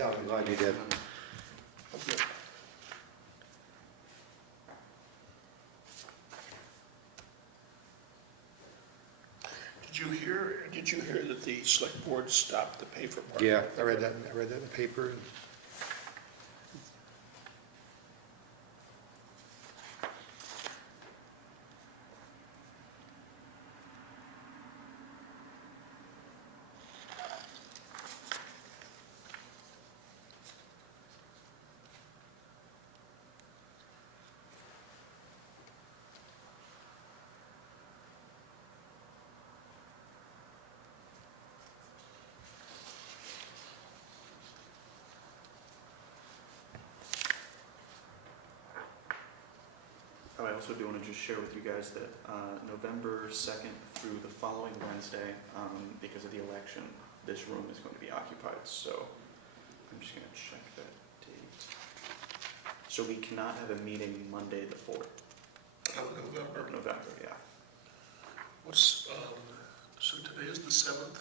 out. I'm glad you did. Okay. Did you hear that the select board stopped the pay for parking? Yeah, I read that in the paper. I also do want to just share with you guys that November 2nd through the following Wednesday, because of the election, this room is going to be occupied. So I'm just going to check that date. So we cannot have a meeting Monday the 4th Of November. of November, yeah. So today is the 7th,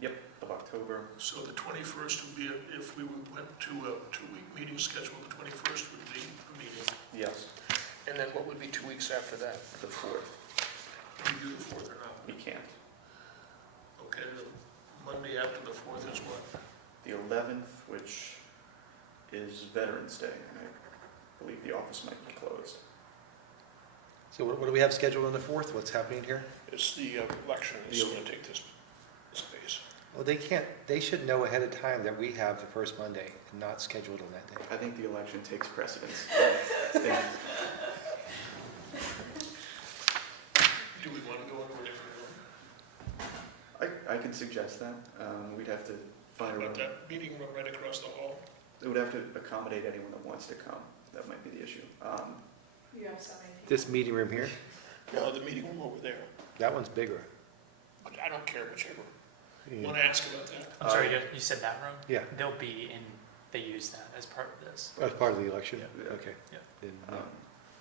Yep, of October. so the 21st would be, if we went to a 2-week meeting schedule, the 21st would be a meeting. Yes, And then what would be 2 weeks after that? the 4th. Can we do the 4th or not? We can't. Okay, the Monday after the 4th is what? The 11th, which is Veterans Day. I believe the office might be closed. So what do we have scheduled on the 4th? What's happening here? It's the election is going to take this space. Well, they should know ahead of time that we have the first Monday and not scheduled on that day. I think the election takes precedence. Do we want to go into a different room? I could suggest that. We'd have to How find a room. about that meeting room right across the hall? It would have to accommodate anyone that wants to come. That might be the issue. You have so many people. This meeting room here, No, the meeting room over there. that one's bigger. But I don't care whichever. Yeah. Want to ask about that? I'm sorry, you said that room? Yeah, They'll be in, they use that as part of this. as part of the election? Yeah. Okay. Yeah. Then, no.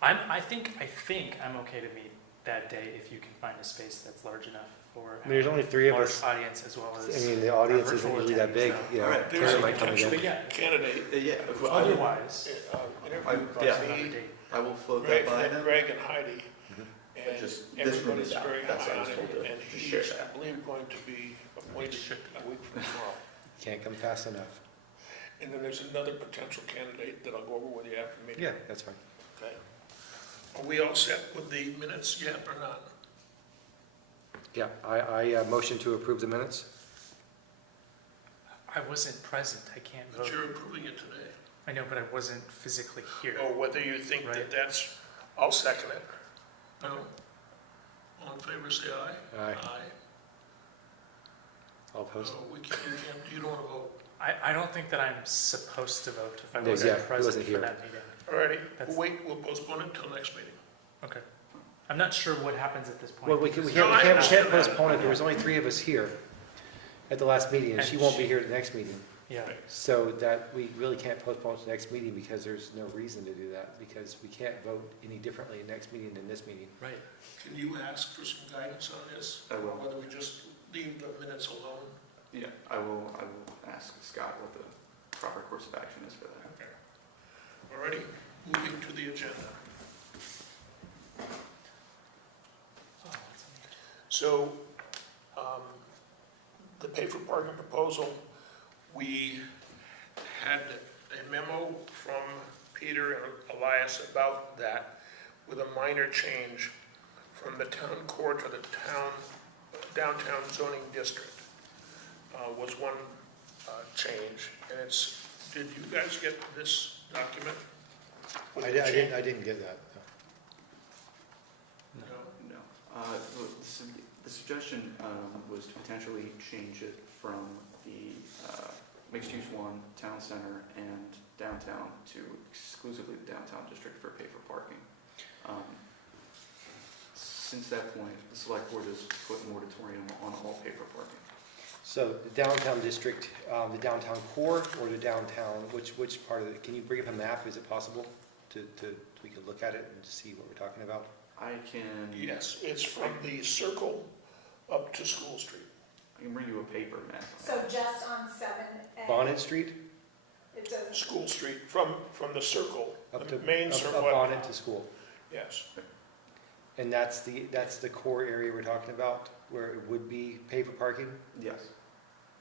I think I'm okay to meet that day if you can find a space that's large enough for I mean, there's only three of large us. audience as well as. I mean, the audience our isn't virtual usually that big, attendees, you know. All right, there's Karen a might come potential again. But yeah, Candidate, yeah. otherwise, interviewed by yeah. another me, date. I will float Greg that by them. Greg and Heidi, But and just this room everybody's is out. very That's high what I was on told it. to And just share he's, I that. believe, going to be appointed a week from tomorrow. Can't come fast enough. And then there's another potential candidate that I'll go over with you after the meeting. Yeah, that's fine. Okay. Are we all set with the minutes yet or not? Yeah, I motion to approve the minutes. I wasn't present, I can't But vote. you're approving it today. I know, but I wasn't physically here. Or whether you think that Right. that's, I'll second it. No? All in favor, say aye. Aye. Aye. All opposed? No, you don't want to vote. I don't think that I'm supposed to vote if I No, wasn't yeah, he present wasn't for here. that meeting. All righty, That's- we'll postpone it until next meeting. Okay. I'm not sure what happens at this point. Well, we because- can't postpone it. There was only three of us here at the last meeting, and And she won't be here at the next meeting. Yeah, So that, we really can't postpone it to the next meeting because there's no reason to do that, because we can't vote any differently in next meeting than this meeting. right. Can you ask for some guidance on this? I will. Whether we just leave the minutes alone? Yeah, I will ask Scott what the proper course of action is for that. Okay. All righty, moving to the agenda. Oh, that's amazing. So, the pay for parking proposal, we had a memo from Peter and Elias about that with a minor change from the town core to the downtown zoning district, was one change. And it's, did you guys get this document? with I the change? didn't get that. No? No. The suggestion was to potentially change it from the mixed-use one, town center, and downtown to exclusively the downtown district for pay for parking. Since that point, the select board has put a moratorium on all pay for parking. So the downtown district, the downtown core, or the downtown, which part of it? Can you bring up a map? Is it possible we could look at it and see what we're talking about? I can. Yes, it's from the circle up to School Street. I can bring you a paper map. So just on 7A? Bonnet Street? It doesn't. School Street, from the circle, Up the to, main up circle. up on it to school. Yes. And that's the core area we're talking about, where it would be pay for parking? Yes.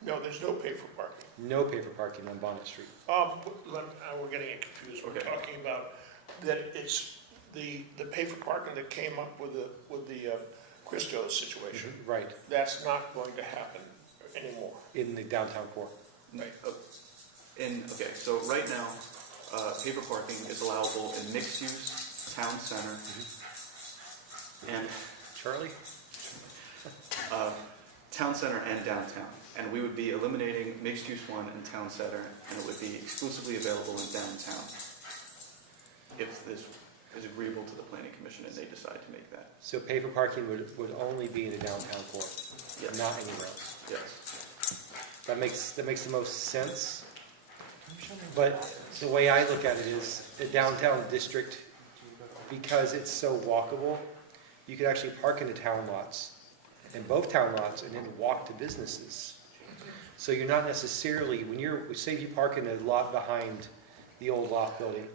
No, there's no pay for parking. No pay for parking on Bonnet Street. We're getting it confused. We're Okay. talking about that it's the pay for parking that came up with the Christos situation. Right, That's not going to happen anymore. in the downtown core. Right. Okay, so right now, paper parking is allowable in mixed use, town center, and Charlie? town center and downtown. And we would be eliminating mixed use one in town center, and it would be exclusively available in downtown. If this is agreeable to the planning commission and they decide to make that. So pay for parking would only be in the downtown core, Yes. not anywhere else. Yes. That makes the most sense. But the way I look at it is the downtown district, because it's so walkable, you could actually park in the town lots, in both town lots, and then walk to businesses. So you're not necessarily, say you park in the lot behind the old loft building,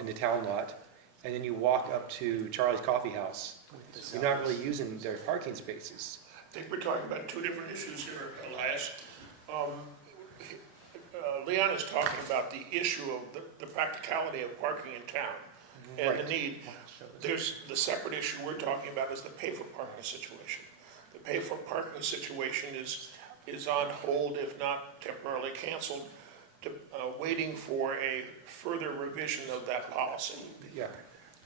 in the town lot, and then you walk up to Charlie's Coffee House, you're not really using their parking spaces. I think we're talking about two different issues here, Elias. Leon is talking about the issue of the practicality of parking in town and the Right. need. There's the separate issue we're talking about is the pay for parking situation. The pay for parking situation is on hold, if not temporarily canceled, waiting for a further revision of that policy Yeah,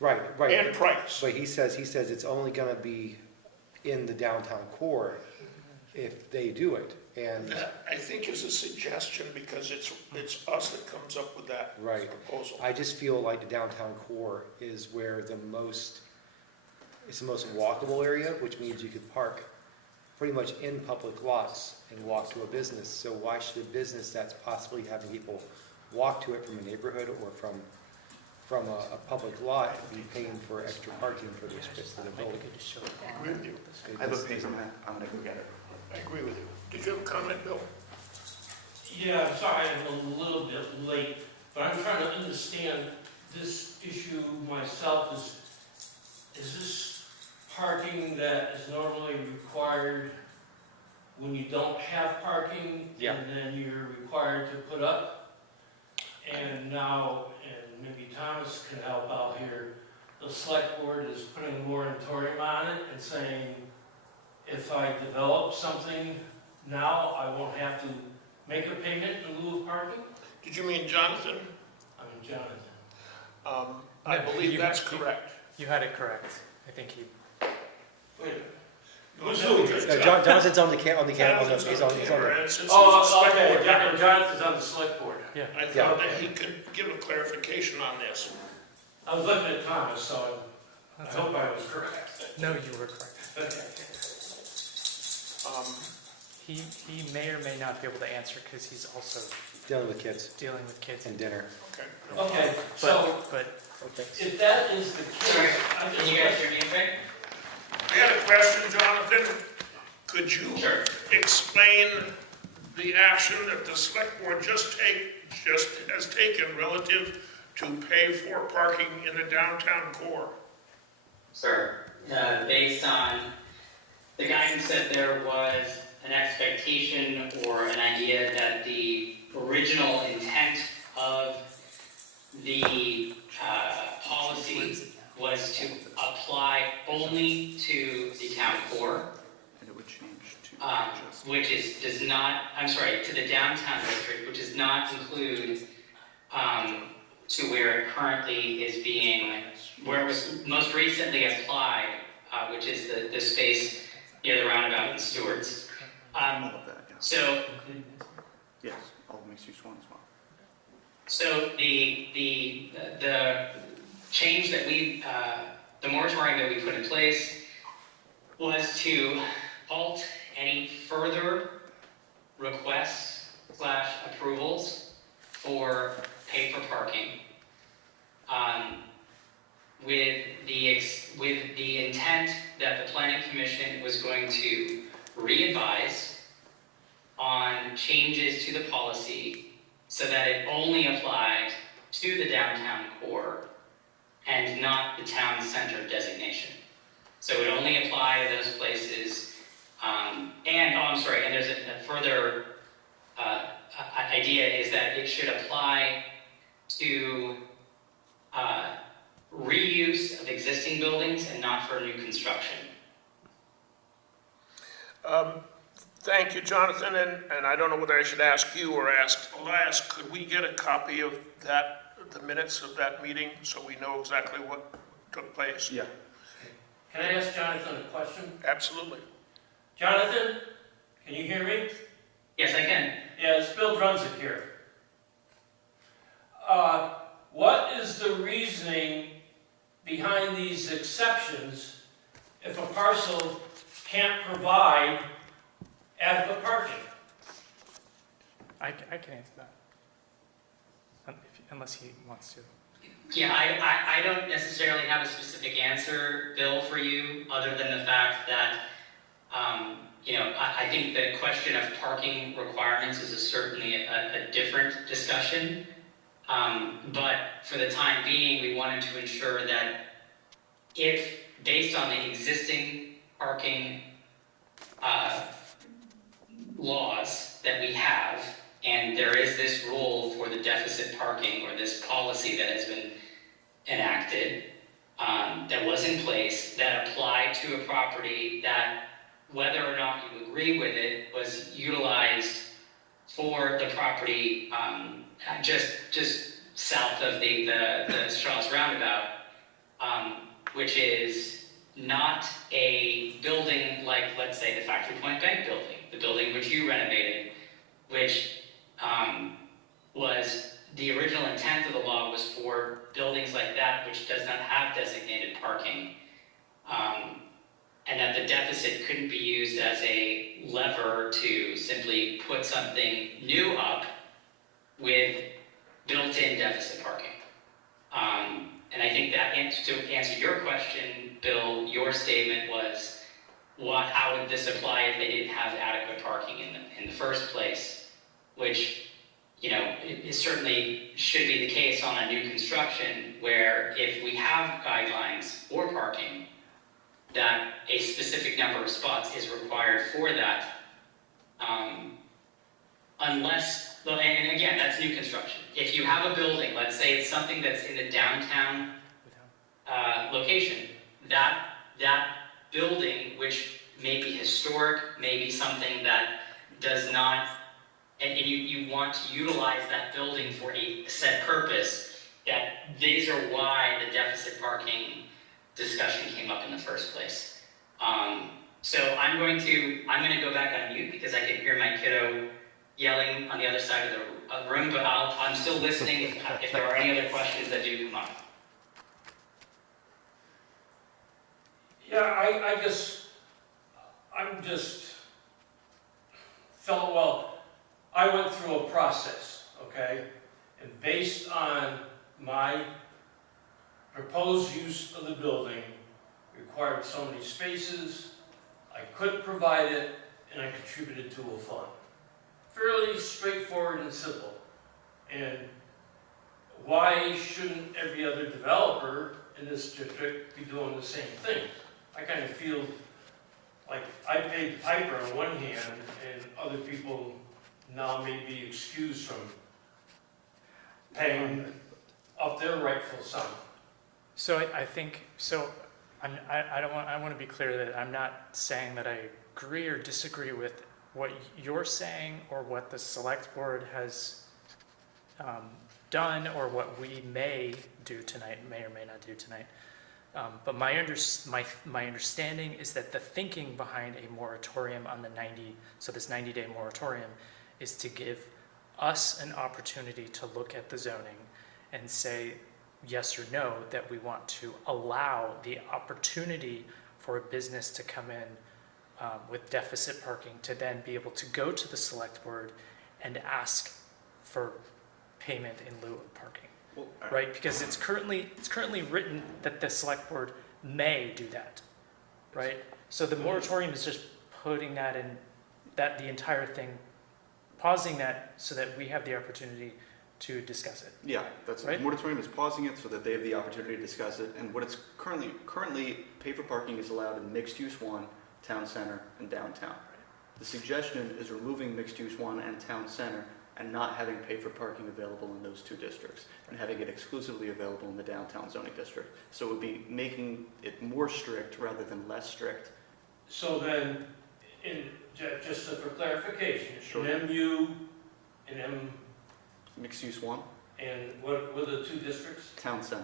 right. and price. But he says it's only gonna be in the downtown core if they do it, and, That, I think, is a suggestion because it's us that comes up with that right. proposal. I just feel like the downtown core is where it's the most walkable area, which means you could park pretty much in public lots and walk to a business. So why should a business that's possibly having people walk to it from a neighborhood or from a public lot be paying for extra parking for their space for the building? I agree with you. I have a paper map, I'm gonna go get it. I agree with you. Did you have a comment, Bill? Yeah, I'm sorry, I'm a little bit late, but I'm trying to understand this issue myself. Is this parking that is normally required when you don't have parking? Yeah. And then you're required to put up? And now, and maybe Thomas can help out here, the select board is putting a moratorium on it and saying, if I develop something now, I won't have to make a payment in lieu of parking? Did you mean Jonathan? I mean, Jonathan. I No, believe you- that's correct. You had it correct. I think he, Wait a minute. Jonathan's on the he's on camera, the, and since he's a Oh, select okay, board member, Jonathan's on the select board. yeah. I thought that he could give a clarification on this. I was looking at Thomas, so I hope I was correct. No, you were correct. Okay. He may or may not be able to answer because he's also dealing with kids dealing with kids. and dinner. Okay. Okay, so But Okay. if that is the case, I Can you guys hear me okay? I had a question, Jonathan. Could you Sure. explain the action that the select board just has taken relative to pay for parking in the downtown core? Sir, based on the guidance that there was an expectation or an idea that the original intent of the policy was to apply only to the town core, And it would change to just. which does not, I'm sorry, to the downtown district, which does not include to where it currently is being, where it was most recently applied, which is the space near the roundabout in Stewart's. All of that, yeah. So, Yes, all the mixed use one as well. so the change that the moratorium that we put in place was to halt any further requests / approvals for pay for parking. With the intent that the planning commission was going to re-advise on changes to the policy so that it only applied to the downtown core and not the town center designation. So it would only apply to those places, and there's a further idea is that it should apply to reuse of existing buildings and not for new construction. Thank you, Jonathan, and I don't know whether I should ask you or ask Elias, could we get a copy of that, the minutes of that meeting, so we know exactly what took place? Yeah. Can I ask Jonathan a question? Absolutely. Jonathan, can you hear me? Yes, I can. Yeah, it's Bill Drunzik here. What is the reasoning behind these exceptions if a parcel can't provide adequate parking? I can answer that. Unless he wants to. Yeah, I don't necessarily have a specific answer, Bill, for you, other than the fact that, I think the question of parking requirements is certainly a different discussion. But for the time being, we wanted to ensure that if, based on the existing parking laws that we have, and there is this rule for the deficit parking, or this policy that has been enacted, that was in place, that applied to a property that, whether or not you agree with it, was utilized for the property just south of the Charles Roundabout, which is not a building like, let's say, the Factory Point Bank building, the building which you renovated, which was the original intent of the law was for buildings like that, which does not have designated parking, and that the deficit couldn't be used as a lever to simply put something new up with built-in deficit parking. And I think that to answer your question, Bill, your statement was, how would this apply if they didn't have adequate parking in the first place? Which, it certainly should be the case on a new construction, where if we have guidelines for parking, that a specific number of spots is required for that, unless, and again, that's new construction. If you have a building, let's say it's something that's in the downtown location, that building, which may be historic, may be something that does not, and you want to utilize that building for a set purpose, that these are why the deficit parking discussion came up in the first place. So I'm going to go back on mute because I can hear my kiddo yelling on the other side of the room, but I'm still listening if there are any other questions that do come up. Yeah, I'm just felt, well, I went through a process, okay? And based on my proposed use of the building, required so many spaces, I couldn't provide it, and I contributed to a fund. Fairly straightforward and simple. And why shouldn't every other developer in this district be doing the same thing? I kind of feel like I paid Piper on one hand, and other people now may be excused from paying up their rightful sum. So I think, so I want to be clear that I'm not saying that I agree or disagree with what you're saying or what the select board has done or what we may do tonight, may or may not do tonight. But my understanding is that the thinking behind a moratorium on this 90-day moratorium is to give us an opportunity to look at the zoning and say yes or no, that we want to allow the opportunity for a business to come in with deficit parking, to then be able to go to the select board and ask for payment in lieu of parking. Well, Right, because it's currently written that the select board may do that, right? So the moratorium is just putting that in, that the entire thing pausing that so that we have the opportunity to discuss it. Yeah, that's Right. moratorium is pausing it so that they have the opportunity to discuss it. And what it's currently pay for parking is allowed in mixed use 1, town center, and downtown. The suggestion is removing mixed use 1 and town center and not having pay for parking available in those two districts and having it exclusively available in the downtown zoning district. So it would be making it more strict rather than less strict. So then, just for clarification, Sure. in MU and M, Mixed use 1, and what were the two districts town center.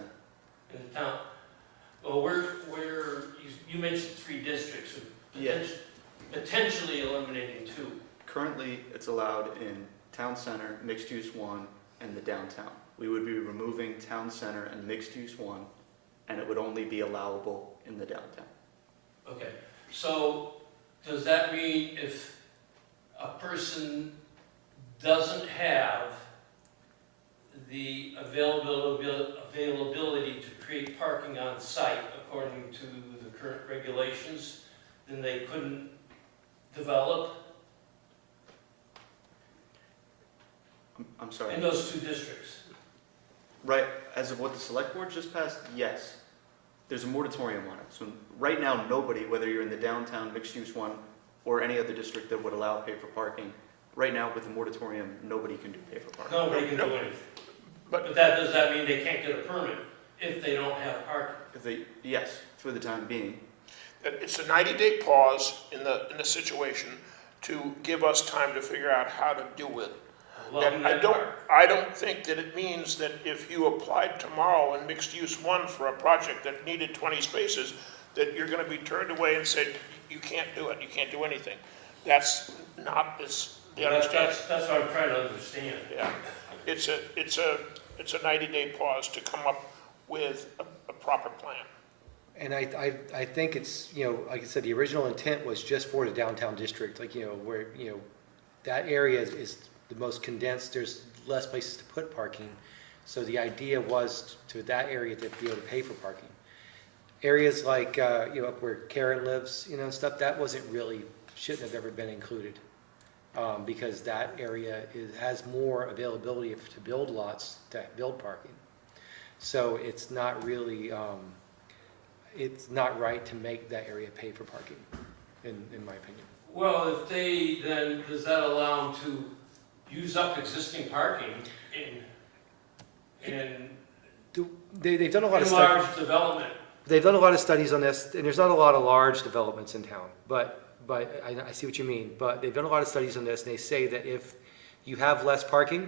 in the town? Well, you mentioned 3 districts, so Yeah. potentially eliminating 2. Currently, it's allowed in town center, mixed use 1, and the downtown. We would be removing town center and mixed use 1, and it would only be allowable in the downtown. Okay, so does that mean if a person doesn't have the availability to create parking on site according to the current regulations, then they couldn't develop I'm sorry. in those 2 districts? Right, as of what the select board just passed, yes. There's a moratorium on it. So right now, nobody, whether you're in the downtown mixed use 1 or any other district that would allow pay for parking, right now with the moratorium, nobody can do pay for parking. Nobody can do anything. But- But does that mean they can't get a permit if they don't have parking? Yes, for the time being. It's a 90-day pause in the situation to give us time to figure out how to do it. Love And that part. I don't think that it means that if you applied tomorrow in mixed use 1 for a project that needed 20 spaces, that you're gonna be turned away and said, you can't do it, you can't do anything. That's not the understanding. That's what I'm trying to understand. Yeah, it's a 90-day pause to come up with a proper plan. And I think it's, like I said, the original intent was just for the downtown district, like, where, that area is the most condensed, there's less places to put parking. So the idea was to that area to be able to pay for parking. Areas like, up where Karen lives, and stuff, that wasn't really, shouldn't have ever been included. Because that area has more availability to build lots, to build parking. So it's not really, it's not right to make that area pay for parking, in my opinion. Well, if they, then, does that allow them to use up existing parking in They've done a lot of studies. large development? They've done a lot of studies on this, and there's not a lot of large developments in town, but I see what you mean. But they've done a lot of studies on this, and they say that if you have less parking,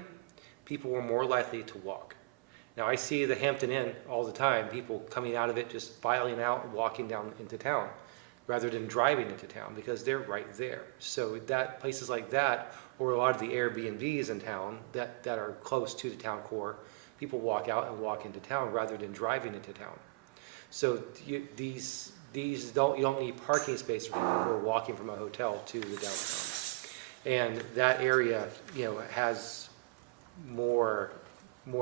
people are more likely to walk. Now, I see the Hampton Inn all the time, people coming out of it, just filing out and walking down into town, rather than driving into town, because they're right there. So that, places like that, or a lot of the Airbnbs in town that are close to the town core, people walk out and walk into town rather than driving into town. So you don't need parking space for people who are walking from a hotel to the downtown. And that area, has more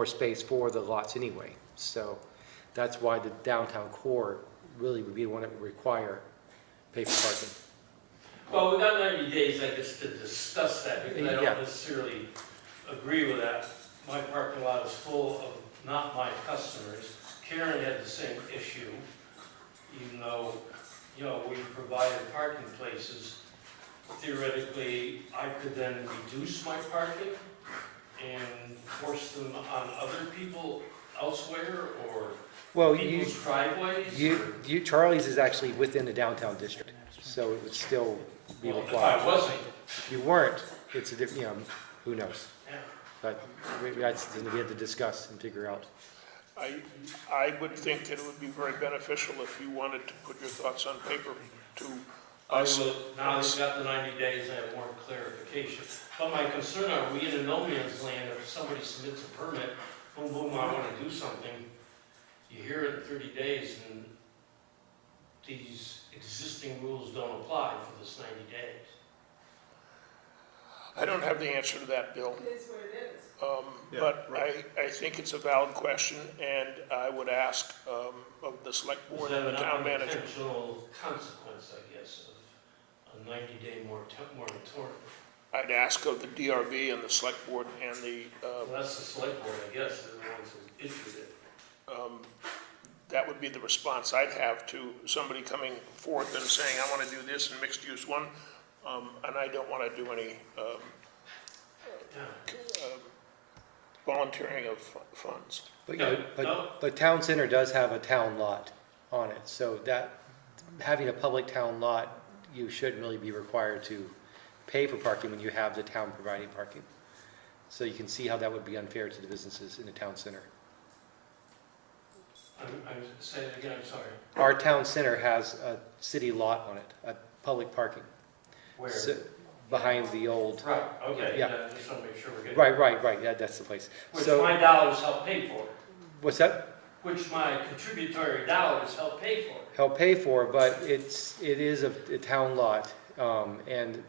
space for the lots anyway. So that's why the downtown core really would be the one that would require pay for parking. Well, we got 90 days, I guess, to discuss that, because I Yeah. don't necessarily agree with that. My parking lot is full of not my customers. Karen had the same issue, even though, we provided parking places. Theoretically, I could then reduce my parking and force them on other people elsewhere, or Well, people's driveways? or- Charlie's is actually within the downtown district, so it would still be Well, if required. I wasn't, If you weren't, it's a different, who knows? yeah. But that's something we have to discuss and figure out. I would think that it would be very beneficial if you wanted to put your thoughts on paper to I us. will, now that we've got the 90 days, I have more clarification. But my concern, are we in a no man's land if somebody submits a permit, boom, boom, I want to do something, you hear it in 30 days, and these existing rules don't apply for this 90 days. I don't have the answer to that, Bill. It is what it is. Yeah, But right. I think it's a valid question, and I would ask of the select Is board that and an the town manager. unintentional consequence, I guess, of a 90-day moratorium? I'd ask of the DRB and the select board and the, Well, that's the select board, I guess, they're the ones who issued it. that would be the response I'd have to somebody coming forth and saying, I want to do this in mixed use one, and I don't want to do any Yeah. volunteering of funds. But, you know, No. but Town Center does have a town lot on it, so that, having a public town lot, you should really be required to pay for parking when you have the town providing parking. So you can see how that would be unfair to the businesses in the town center. I'm saying it again, I'm sorry. Our town center has a city lot on it, a public parking. Where? So- Behind the old, Right, okay, Yeah. yeah, just want to make sure we're getting. right, yeah, that's the place. Which So, my dollars help pay for, what's that? which my contributory dollars help pay for. Help pay for, but it is a town lot. And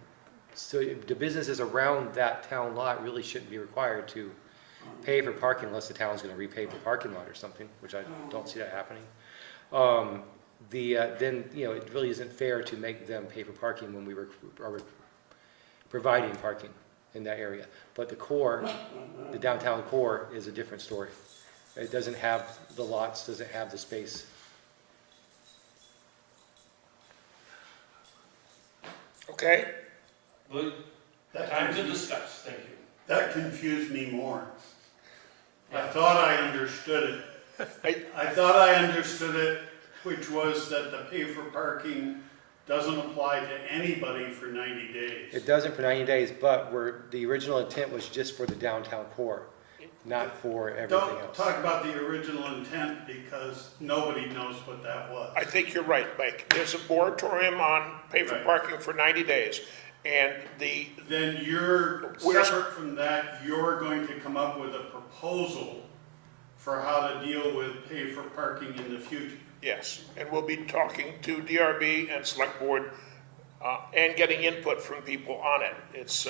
so the businesses around that town lot really shouldn't be required to pay for parking unless the town's gonna repay the parking lot or something, which I don't see that happening. Then, you know, it really isn't fair to make them pay for parking when we are providing parking in that area. But the core, the downtown core is a different story. It doesn't have the lots, doesn't have the space. Okay? Well, That time to confused- discuss, thank you. That confused me more. I thought I understood it. I thought I understood it, which was that the pay for parking doesn't apply to anybody for 90 days. It doesn't for 90 days, but the original intent was just for the downtown core, not for everything Don't else. talk about the original intent because nobody knows what that was. I think you're right, Mike. There's a moratorium on pay for Right. parking for 90 days. And Then you're, We're- separate from that, you're going to come up with a proposal for how to deal with pay for parking in the future. yes, and we'll be talking to DRB and select board and getting input from people on it. It's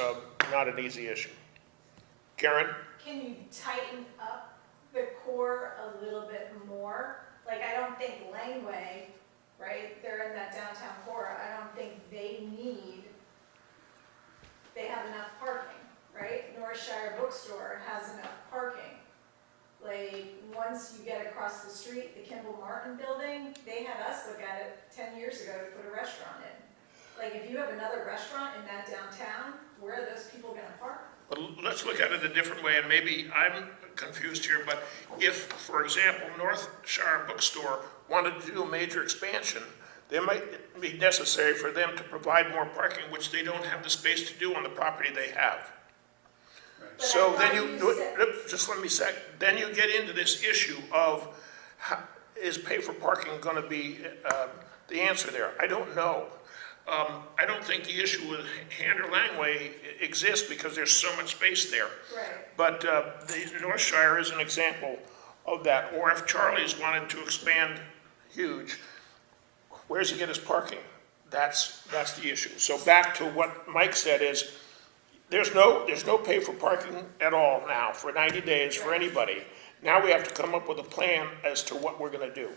not an easy issue. Karen? Can you tighten up the core a little bit more? Like, I don't think Langway, right, they're in that downtown core, I don't think they have enough parking, right? Northshire Bookstore has enough parking. Like, once you get across the street, the Kimball Martin building, they had us look at it 10 years ago to put a restaurant in. Like, if you have another restaurant in that downtown, where are those people gonna park? But let's look at it a different way, and maybe I'm confused here, but if, for example, Northshire Bookstore wanted to do a major expansion, it might be necessary for them to provide more parking, which they don't have the space to do on the property they have. But So I then thought you, said- just let me sec, then you get into this issue of, is pay for parking gonna be the answer there? I don't know. I don't think the issue with Hander Langway exists because there's so much space there. Right. But the Northshire is an example of that. Or if Charlie's wanted to expand huge, where's he get his parking? That's the issue. So back to what Mike said is, there's no pay for parking at all now for 90 days for anybody. Now we have to come up with a plan as to what we're gonna do,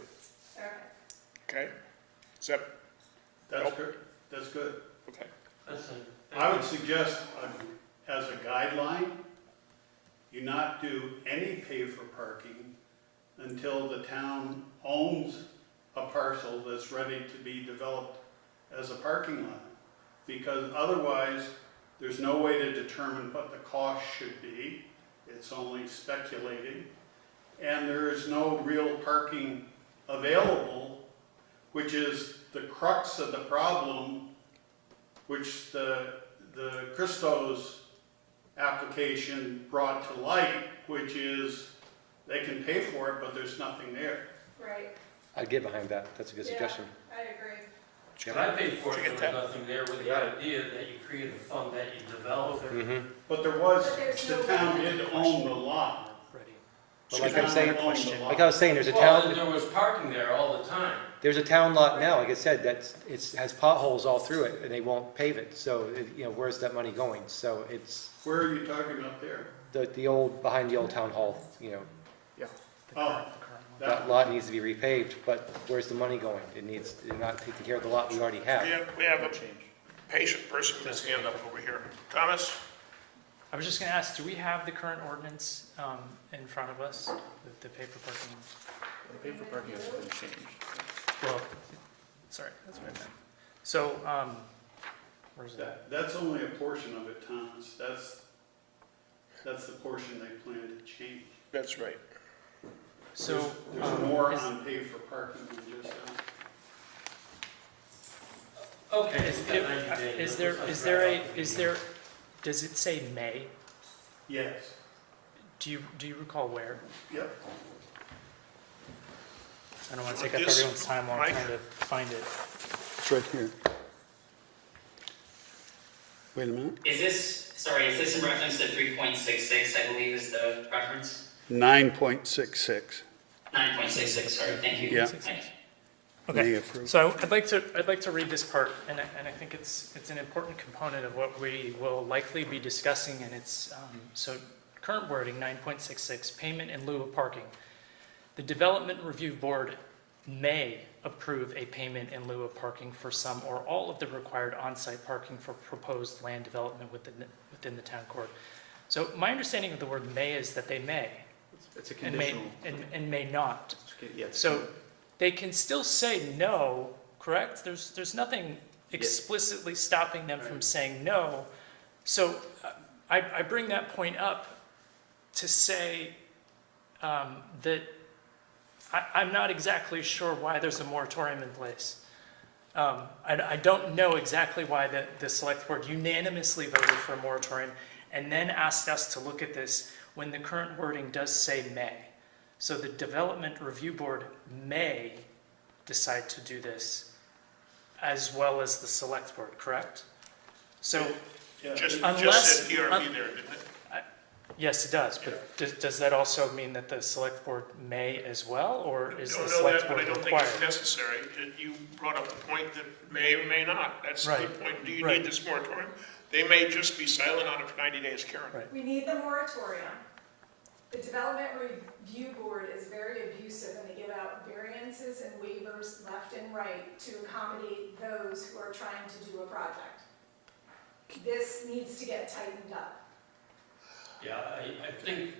Okay. okay? Is that, That's good, that's good. okay? That's it. I would suggest, as a guideline, you not do any pay for parking until the town owns a parcel that's ready to be developed as a parking lot. Because otherwise, there's no way to determine what the cost should be. It's only speculating. And there is no real parking available, which is the crux of the problem, which the Christos application brought to light, which is they can pay for it, but there's nothing there. Right, I'd get behind that, that's a good Yeah. suggestion. I agree. But I paid for it, Forget there that. was nothing there with the Got it. idea that you create a fund that you develop it. Mm-hmm. But there was, But there's the no town way. did own the lot. Ready. But The like I'm town saying, owned the lot. like I was saying, there's a Well, town, there was parking there all the time. there's a town lot now, like I said, has potholes all through it, and they won't pave it, so, you know, where's that money going? So it's Where are you talking about there? the old, behind the old town hall, you know, Oh, that lot needs to be repaved, but where's the money going? It needs, they're not taking care of the lot we already have. We have a impatient person with his hand up over here. Thomas? I was just gonna ask, do we have the current ordinance in front of us, the paper parking? The paper parking has been changed. Well, sorry, that's what I meant. So, where's that? That's only a portion of it, Thomas. That's the portion they plan to change. That's right. So, There's more is- on pay for parking than just that. Okay. it's got 90 days. is there, does it say May? Yes, Do you recall where? yep. I don't wanna Want take up this, everyone's time while I'm Mike? trying to find it. It's right here. Wait a minute. Is this in reference to 3.66, I believe is the reference? 9.66. 9.66, sorry, thank you. Yeah. Thanks. Okay, May approve. so I'd like to read this part, and I think it's an important component of what we will likely be discussing, and it's, so current wording, 9.66, payment in lieu of parking. The Development Review Board may approve a payment in lieu of parking for some or all of the required on-site parking for proposed land development within the town court. So my understanding of the word may is that they may, It's a and may, conditional. and may not. Yeah, it's- So they can still say no, correct? There's nothing explicitly stopping them from saying no. So I bring that point up to say that I'm not exactly sure why there's a moratorium in place. I don't know exactly why the select board unanimously voted for a moratorium and then asked us to look at this when the current wording does say may. So the Development Review Board may decide to do this as well as the select board, correct? So, Yeah, Just Unless- said DRB there, didn't it? yes, it does, but does that also mean that the select board may as well, or is Don't the know select that, but board I don't think required? it's necessary. You brought up the point that may or may not. That's a Right, good point. Do you right. need this moratorium? They may just be silent on it for 90 days, Karen. Right. We need the moratorium. The Development Review Board is very abusive, and they give out variances and waivers left and right to accommodate those who are trying to do a project. This needs to get tightened up. Yeah, I think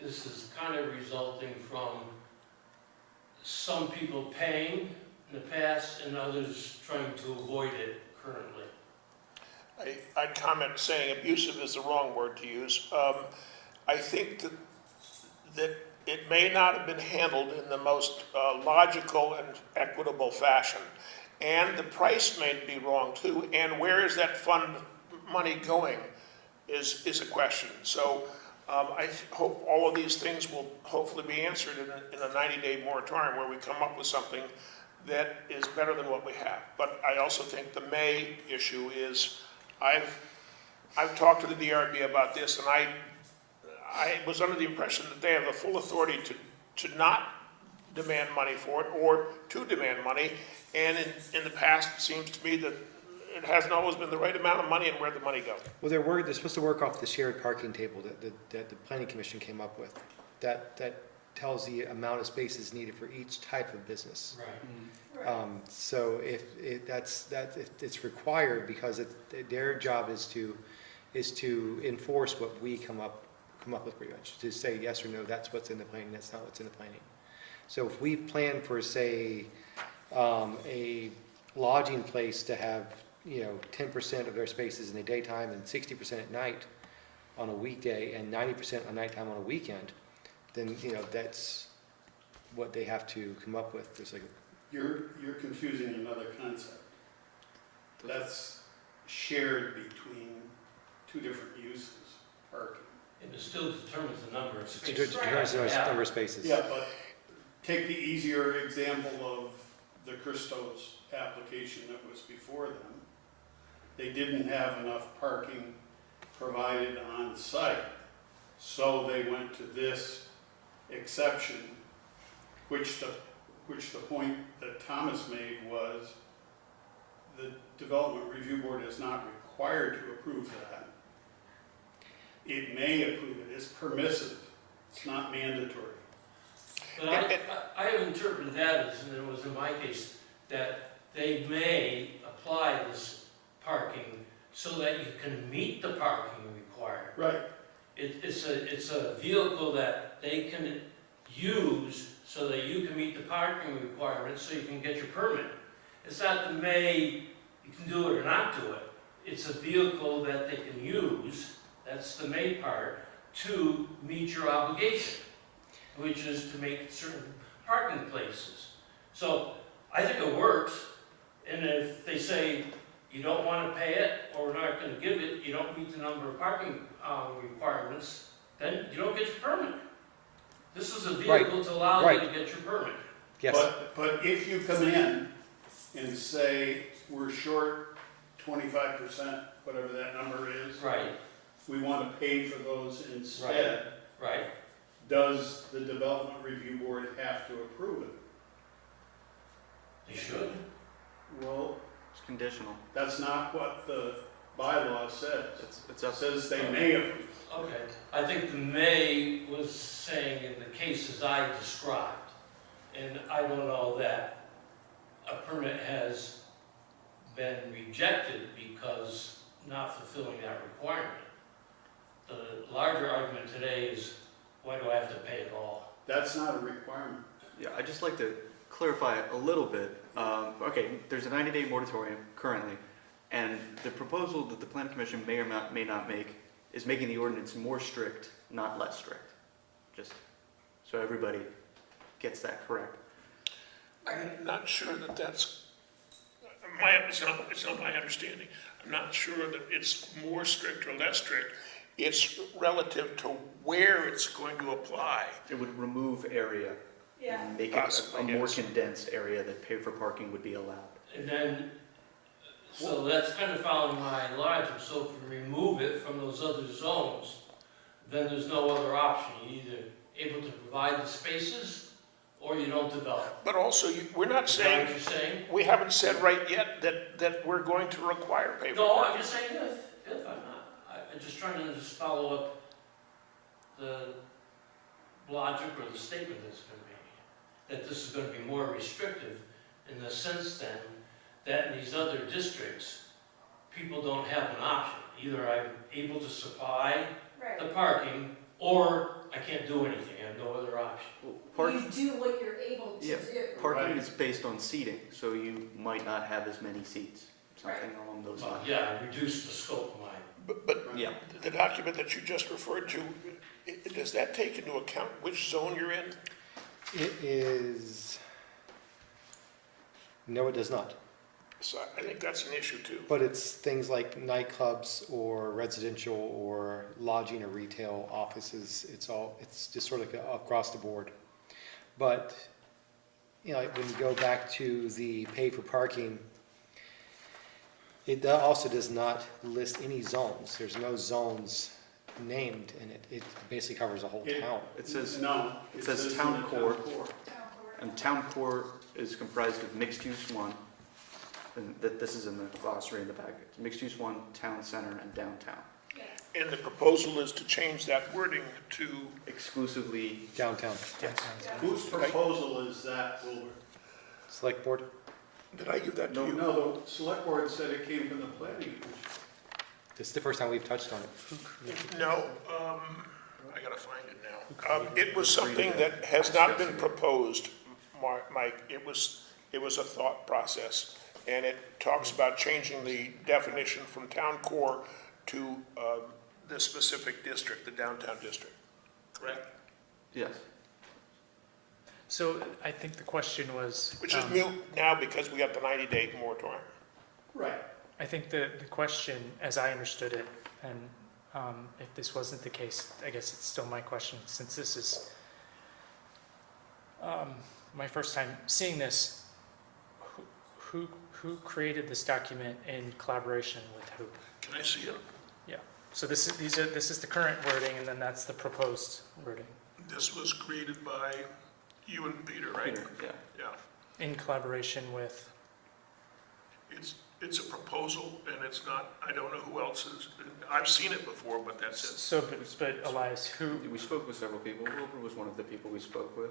this is kind of resulting from some people paying in the past and others trying to avoid it currently. I'd comment saying abusive is the wrong word to use. I think that it may not have been handled in the most logical and equitable fashion. And the price may be wrong too. And where is that fund money going is a question. So I hope all of these things will hopefully be answered in a 90-day moratorium where we come up with something that is better than what we have. But I also think the May issue is, I've talked to the DRB about this, and I was under the impression that they have the full authority to not demand money for it or to demand money. And in the past, it seems to me that it hasn't always been the right amount of money and where'd the money go? Well, they're supposed to work off the shared parking table that the planning commission came up with. That tells the amount of spaces needed for each type of business. Right. So if it's required because their job is to enforce what we come up with pretty much, to say yes or no, that's what's in the planning, that's not what's in the planning. So if we plan for, say, a lodging place to have, 10% of their spaces in the daytime and 60% at night on a weekday and 90% on nighttime on a weekend, then, that's what they have to come up with. There's like, You're confusing another concept. That's shared between two different uses, parking. It still determines the number of it spaces. determines the Yeah. number of spaces. Yeah, but take the easier example of the Christos application that was before them. They didn't have enough parking provided on site, so they went to this exception, which the point that Thomas made was the Development Review Board is not required to approve that. It may approve it, it's permissive, it's not mandatory. But I interpreted that as, and it was in my case, that they may apply this parking so that you can meet the parking requirement. Right. It's a vehicle that they can use so that you can meet the parking requirements so you can get your permit. It's not the may, you can do it or not do it. It's a vehicle that they can use, that's the may part, to meet your obligation, which is to make certain parking places. So I think it works, and if they say you don't want to pay it, or we're not going to give it, you don't meet the number of parking requirements, then you don't get your permit. This is a vehicle to allow you to get your permit. Yes, But if you come in and say, we're short 25%, whatever that number is, Right, we want to pay for those instead, right. does the Development Review Board have to approve it? They should. Well, It's conditional. that's not what the bylaw says. It's It up. says they may approve. Okay. I think the may was saying in the cases I described, and I don't know that a permit has been rejected because not fulfilling that requirement. The larger argument today is, why do I have to pay it all? That's not a requirement. Yeah, I'd just like to clarify a little bit. Okay, there's a 90-day moratorium currently, and the proposal that the Planning Commission may or may not make is making the ordinance more strict, not less strict. Just so everybody gets that correct. I'm not sure that that's, it's not my understanding. I'm not sure that it's more strict or less strict. It's relative to where it's going to apply. It would remove area Yeah. and make it a Possibly, more yes. condensed area that pay for parking would be allowed. And then, so that's kind of following my logic. So if you remove it from those other zones, then there's no other option. You're either able to provide the spaces or you don't develop. But also, we're not Is that saying, what you're saying? we haven't said right yet that we're going to require pay for No, parking. I'm just saying if I'm not. I'm just trying to just follow up the logic or the statement that's been made. That this is going to be more restrictive in the sense then that in these other districts, people don't have an option. Either I'm able to supply the Right. parking or I can't do anything. I have no other option. Well, You do what you're able to Yeah. do. parking Right. is based on seating, so you might not have as many seats, something along those Well, lines. yeah, I reduced the scope of mine. But Yeah. the document that you just referred to, does that take into account which zone you're in? it is, no, it does not. So I think that's an issue too. But it's things like nightclubs or residential or lodging or retail offices. It's just sort of like across the board. But, you know, like when you go back to the pay for parking, it also does not list any zones. There's no zones named in it. It basically covers the whole town. It says, No. it says in town the core. Town court. and town core is comprised of mixed use one, and that this is in the glossary in the packet. Mixed use one, town center, and downtown. And the proposal is to change that wording to, Exclusively, Downtown. Whose proposal is that, Wilbur? Select board? did I give that to No, you? no, the select board said it came from the planning commission. This is the first time we've touched on it. No, I gotta find it now. It was something that has not been proposed, Mike. It was a thought process. And it talks about changing the definition from town core to the specific district, the downtown district. Correct? yes. So I think the question was. Which is mute now because we got the 90-day moratorium. Right. I think the question, as I understood it, and if this wasn't the case, I guess it's still my question, since this is my first time seeing this, who created this document in collaboration with who? Can I see it? So this is the current wording, and then that's the proposed wording, This was created by you and Peter, right? Peter, yeah. Yeah. in collaboration with, It's a proposal, and it's not, I don't know who else is, I've seen it before, but that's it. so, but Elias, who, We spoke with several people. Wilbur was one of the people we spoke with,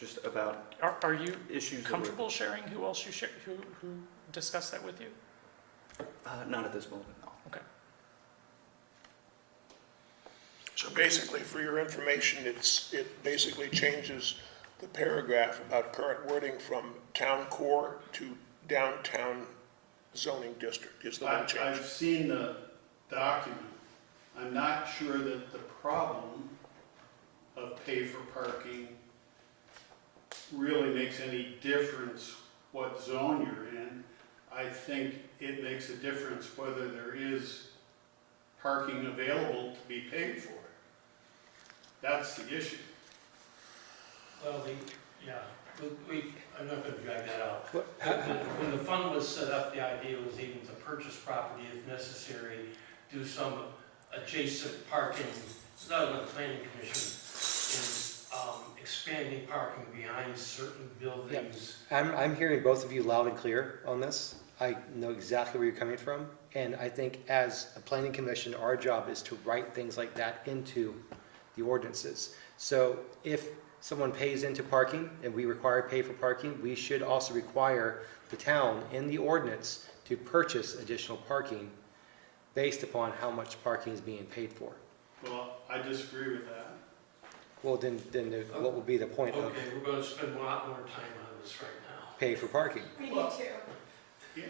just about are you issues that were. comfortable sharing who else who discussed that with you? Not at this moment, no. So basically, for your information, it basically changes the paragraph about current wording from town core to downtown zoning district is the one change. I've seen the document. I'm not sure that the problem of pay for parking really makes any difference what zone you're in. I think it makes a difference whether there is parking available to be paid for. That's the issue. Well, I'm not gonna drag that out. What- When the fund was set up, the idea was even to purchase property if necessary, do some adjacent parking, not on the planning commission, in expanding parking behind certain buildings. I'm hearing both of you loud and clear on this. I know exactly where you're coming from, and I think as a planning commission, our job is to write things like that into the ordinances. So if someone pays into parking and we require pay for parking, we should also require the town in the ordinance to purchase additional parking based upon how much parking is being paid for. Well, I disagree with that. Well, then what would be the point of Okay, we're gonna spend a lot more time on this right now. pay for parking? We need Well, to. Yeah.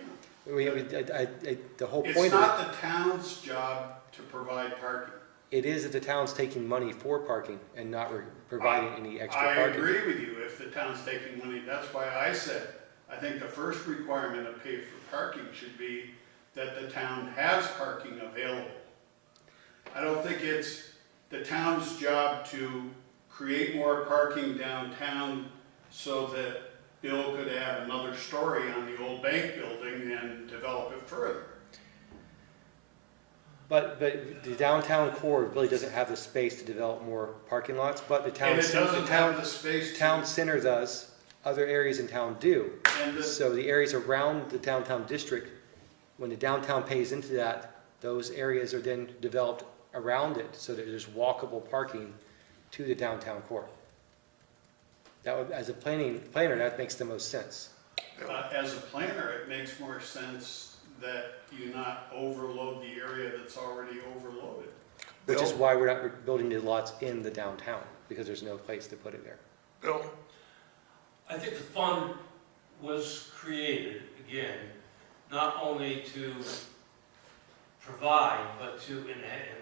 The whole It's point of not the town's job to provide parking. it is that the town's taking money for parking and not providing any extra I parking. agree with you if the town's taking money. That's why I said, I think the first requirement of pay for parking should be that the town has parking available. I don't think it's the town's job to create more parking downtown so that Bill could add another story on the old bank building and develop it further. But the downtown core really doesn't have the space to develop more parking lots, but the town, And it doesn't the have town, the space to. town center does, other areas in town do. And the, So the areas around the downtown district, when the downtown pays into that, those areas are then developed around it so that there's walkable parking to the downtown core. That would, as a planner, that makes the most sense. as a planner, it makes more sense that you not overload the area that's already overloaded. Which is Bill? why we're not building the lots in the downtown, because there's no place to put it there. Bill? I think the fund was created, again, not only to provide, but to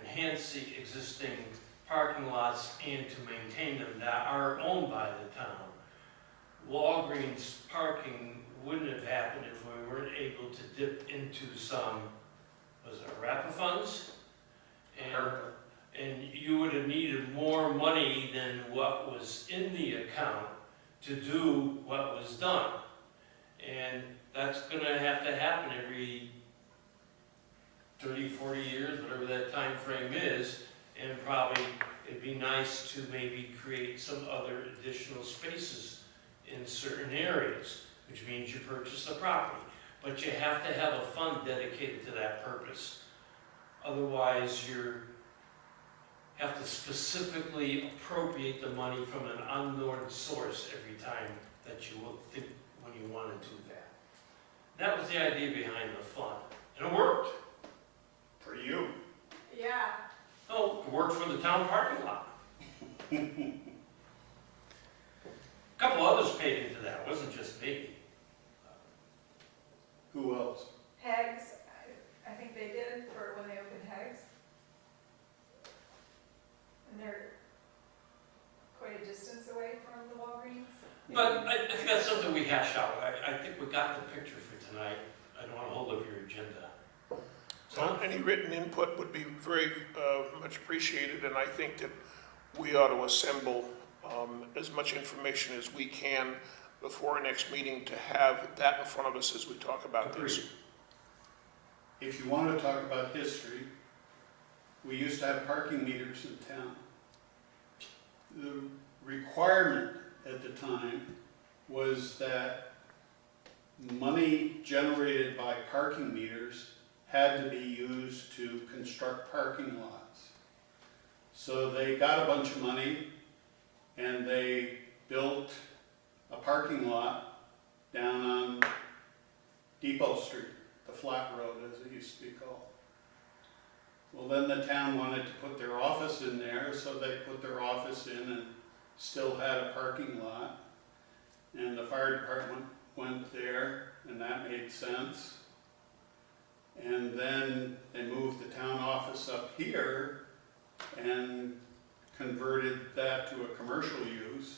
enhance the existing parking lots and to maintain them that are owned by the town. Walgreens parking wouldn't have happened if we weren't able to dip into some, was it ARPA funds? And you would have needed more money than what was in the account to do what was done. And that's gonna have to happen every 30, 40 years, whatever that time frame is, and probably it'd be nice to maybe create some other additional spaces in certain areas, which means you purchase the property. But you have to have a fund dedicated to that purpose. Otherwise, you have to specifically appropriate the money from an unknown source every time that you will think when you want to do that. That was the idea behind the fund, and it worked. For you. Yeah. Oh, it worked for the town parking lot. A couple others paid into that, it wasn't just me. Who else? Hags, I think they did for when they opened Hags. And they're quite a distance away from the Walgreens. But I think that's something we hash out. I think we got the picture for tonight. I don't want to hold up your agenda. Well, any written input would be very much appreciated, and I think that we ought to assemble as much information as we can before our next meeting to have that in front of us as we talk about this. Agreed. If you want to talk about history, we used to have parking meters in town. The requirement at the time was that money generated by parking meters had to be used to construct parking lots. So they got a bunch of money and they built a parking lot down on Depot Street, the flat road as it used to be called. Well, then the town wanted to put their office in there, so they put their office in and still had a parking lot. And the fire department went there, and that made sense. And then they moved the town office up here and converted that to a commercial use.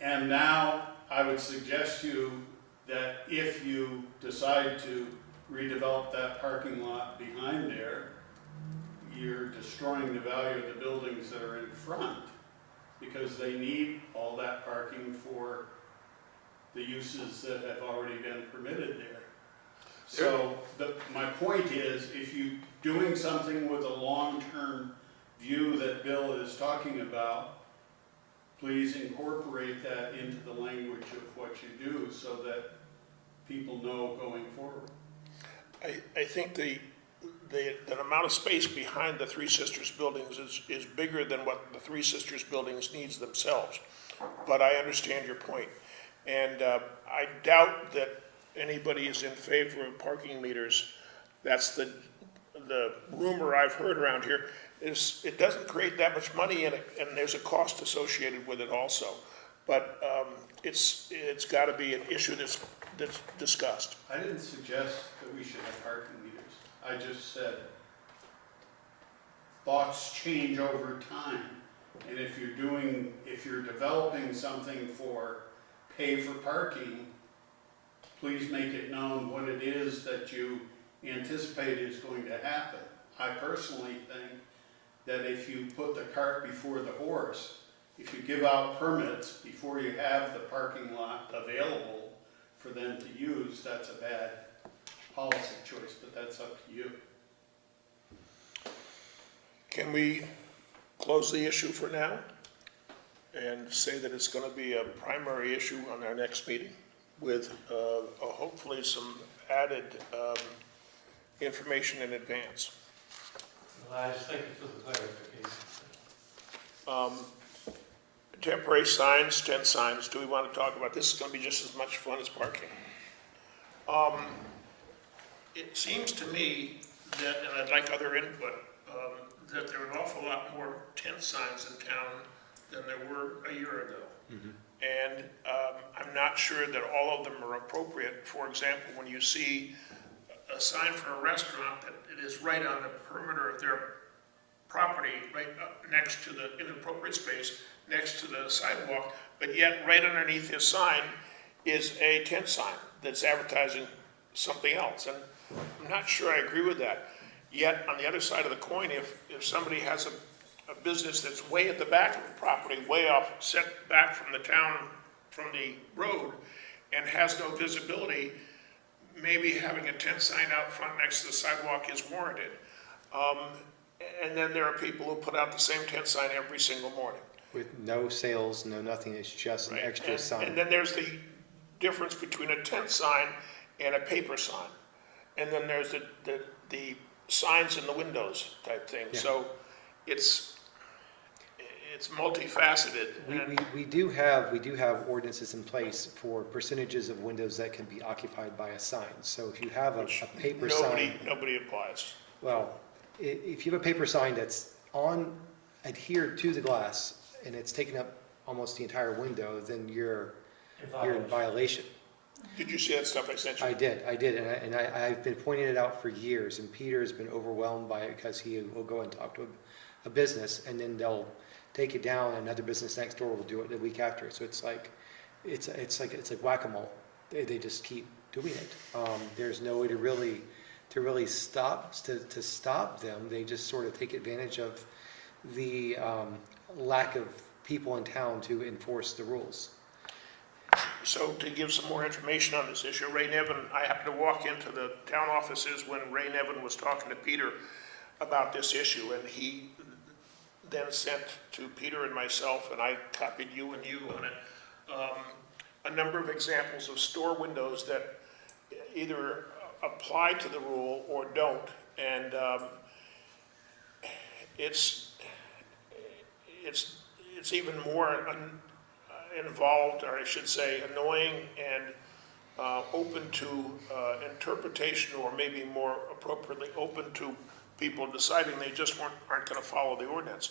And now I would suggest to you that if you decide to redevelop that parking lot behind there, you're destroying the value of the buildings that are in front, because they need all that parking for the uses that have already been permitted there. So my point is, if you're doing something with a long-term view that Bill is talking about, please incorporate that into the language of what you do so that people know going forward. I think the amount of space behind the Three Sisters buildings is bigger than what the Three Sisters buildings needs themselves. But I understand your point. And I doubt that anybody is in favor of parking meters. That's the rumor I've heard around here. Is it doesn't create that much money in it, and there's a cost associated with it also. But it's got to be an issue that's discussed. I didn't suggest that we should have parking meters. I just said thoughts change over time. And if you're developing something for pay for parking, please make it known what it is that you anticipate is going to happen. I personally think that if you put the cart before the horse, if you give out permits before you have the parking lot available for them to use, that's a bad policy choice, but that's up to you. Can we close the issue for now and say that it's going to be a primary issue on our next meeting with hopefully some added information in advance? Elias, thank you for the clarification. Temporary signs, tent signs, do we want to talk about this? Is going to be just as much fun as parking. It seems to me that, and I'd like other input, that there are an awful lot more tent signs in town than there were a year ago. Mm-hmm. And I'm not sure that all of them are appropriate. For example, when you see a sign for a restaurant that it is right on the perimeter of their property, right up next to the inappropriate space, next to the sidewalk, but yet right underneath his sign is a tent sign that's advertising something else. And I'm not sure I agree with that. Yet, on the other side of the coin, if somebody has a business that's way at the back of the property, way off, set back from the town, from the road, and has no visibility, maybe having a tent sign out front next to the sidewalk is warranted. And then there are people who put out the same tent sign every single morning. With no sales, no nothing, it's just an Right? extra sign. And then there's the difference between a tent sign and a paper sign. And then there's the signs in the windows type thing. Yeah. So it's multifaceted. And We do have ordinances in place for percentages of windows that can be occupied by a sign. So if you have a paper sign, nobody applies. well, if you have a paper sign that's adhered to the glass and it's taking up almost the entire window, then you're in violation. Did you see that stuff I sent you? I did, and I've been pointing it out for years, and Peter has been overwhelmed by it because he will go and talk to a business, and then they'll take it down, and another business next door will do it the week after. So it's like whack-a-mole. They just keep doing it. There's no way to really stop them. They just sort of take advantage of the lack of people in town to enforce the rules. So to give some more information on this issue, Ray Nevin, I happened to walk into the town offices when Ray Nevin was talking to Peter about this issue, and he then sent to Peter and myself, and I copied you and you on it, a number of examples of store windows that either apply to the rule or don't. And it's even more involved, or I should say annoying and open to interpretation, or maybe more appropriately, open to people deciding they just aren't going to follow the ordinance.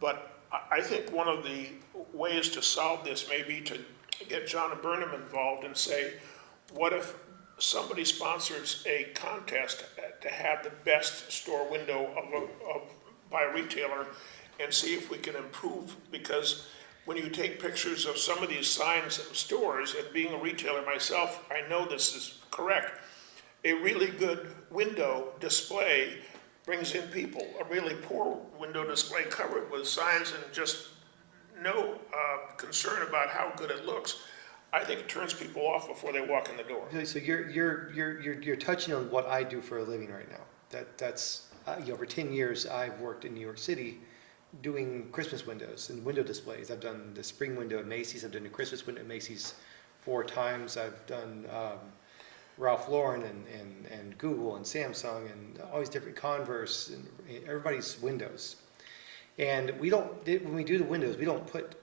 But I think one of the ways to solve this may be to get John Burnham involved and say, what if somebody sponsors a contest to have the best store window by a retailer, and see if we can improve? Because when you take pictures of some of these signs of stores, and being a retailer myself, I know this is correct, a really good window display brings in people. A really poor window display covered with signs and just no concern about how good it looks, I think it turns people off before they walk in the door. So you're touching on what I do for a living right now. That's over 10 years I've worked in New York City doing Christmas windows and window displays. I've done the spring window at Macy's. I've done the Christmas window at Macy's 4 times. I've done Ralph Lauren and Google and Samsung and all these different Converse and everybody's windows. And when we do the windows, we don't put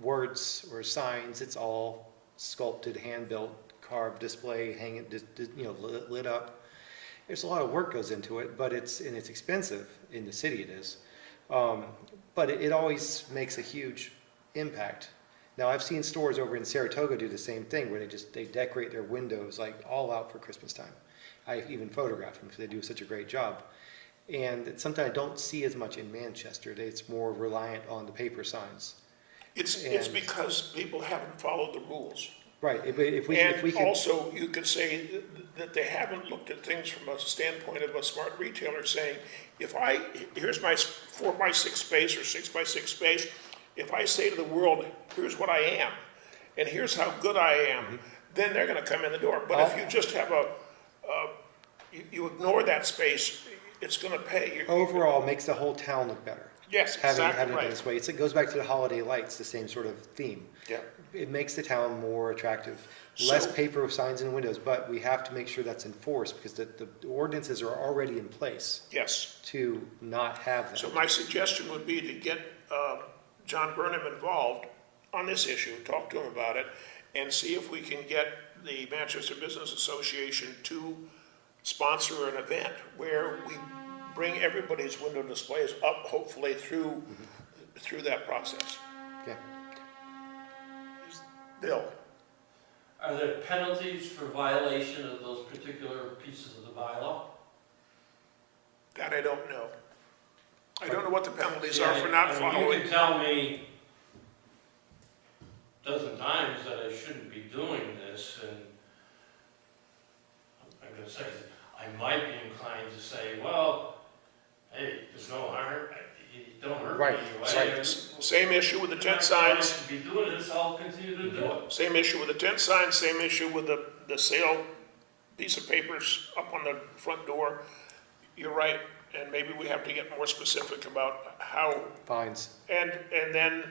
words or signs. It's all sculpted, hand-built, carved display, hanging, lit up. There's a lot of work goes into it, but it's expensive. In the city it is. But it always makes a huge impact. Now I've seen stores over in Saratoga do the same thing, where they decorate their windows like all out for Christmas time. I even photograph them because they do such a great job. And it's something I don't see as much in Manchester. It's more reliant on the paper signs. It's because people haven't followed the rules. Right. If we could, also, you could say that they haven't looked at things from a standpoint of a smart retailer, saying, here's my 4x6 space or 6x6 space. If I say to the world, here's what I am, and here's how good I am, then they're going to come in the door. But if you just have you ignore that space, it's going to pay. Overall, makes the whole town look better. Yes, having exactly it right. this way. It goes back to the holiday lights, the same sort of theme. Yeah. It makes the town more attractive. Less paper signs in windows, but we have to make sure that's enforced, because the ordinances are already in place Yes. to not have that. So my suggestion would be to get John Burnham involved on this issue, talk to him about it, and see if we can get the Manchester Business Association to sponsor an event where we bring everybody's window displays up, hopefully through that process. Okay. Bill? Are there penalties for violation of those particular pieces of the bylaw? That I don't know. I don't know what the penalties See, are for not You following. can tell me a dozen times that I shouldn't be doing this, and I'm going to say, I might be inclined to say, well, hey, there's no harm, it don't hurt Right, me. right. Same issue with the tent I signs. should be doing this, I'll continue to do it. Same issue with the tent signs, same issue with the sale piece of papers up on the front door. You're right, and maybe we have to get more specific about how, Fines. and then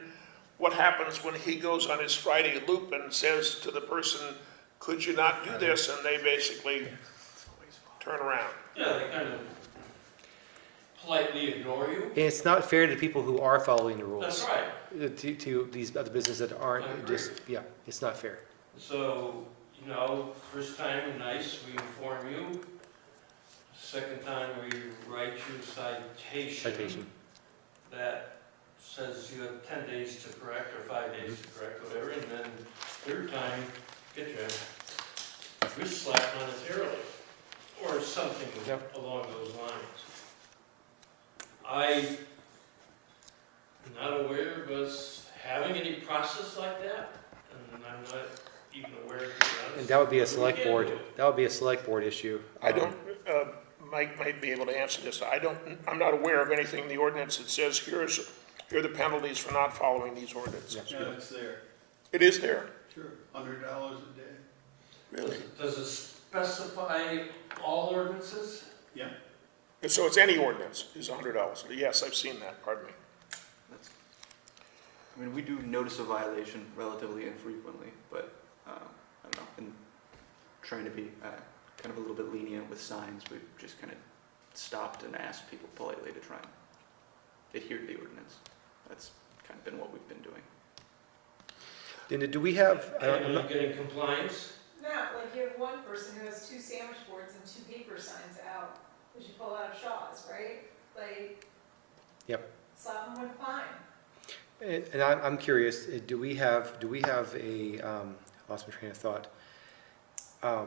what happens when he goes on his Friday loop and says to the person, could you not do this? And they basically turn around. Yeah, they kind of politely ignore you. And it's not fair to people who are following the rules. That's right. To these other businesses that aren't, I agree. it's not fair. So, first time nice, we inform you. Second time, we write you a citation that says you have 10 days to correct, or 5 days to correct, whatever, and then third time, get you slapped on his early, or something Yep. along those lines. I'm not aware of us having any process like that, and I'm not even aware, to be honest. And that would be a We select can't board, do it. that would be a select board issue. I don't, Mike might be able to answer this. I'm not aware of anything in the ordinance that says here are the penalties for not following these ordinances. Yes. Yeah, it's there. It is there, Sure, $100 a day. really. Does it specify all ordinances? Yeah. And so it's any ordinance is $100. Yes, I've seen that, pardon me. We do notice a violation relatively infrequently, but, I don't know, in trying to be kind of a little bit lenient with signs, we've just kind of stopped and asked people politely to try and adhere to the ordinance. That's kind of been what we've been doing. And do we have, And I'm getting compliance? if you have one person who has 2 sandwich boards and 2 paper signs out, as you pull out of Shaw's, right? Like. Yep. Slap them with a fine. And I'm curious, do we have a, lost my train of thought. Never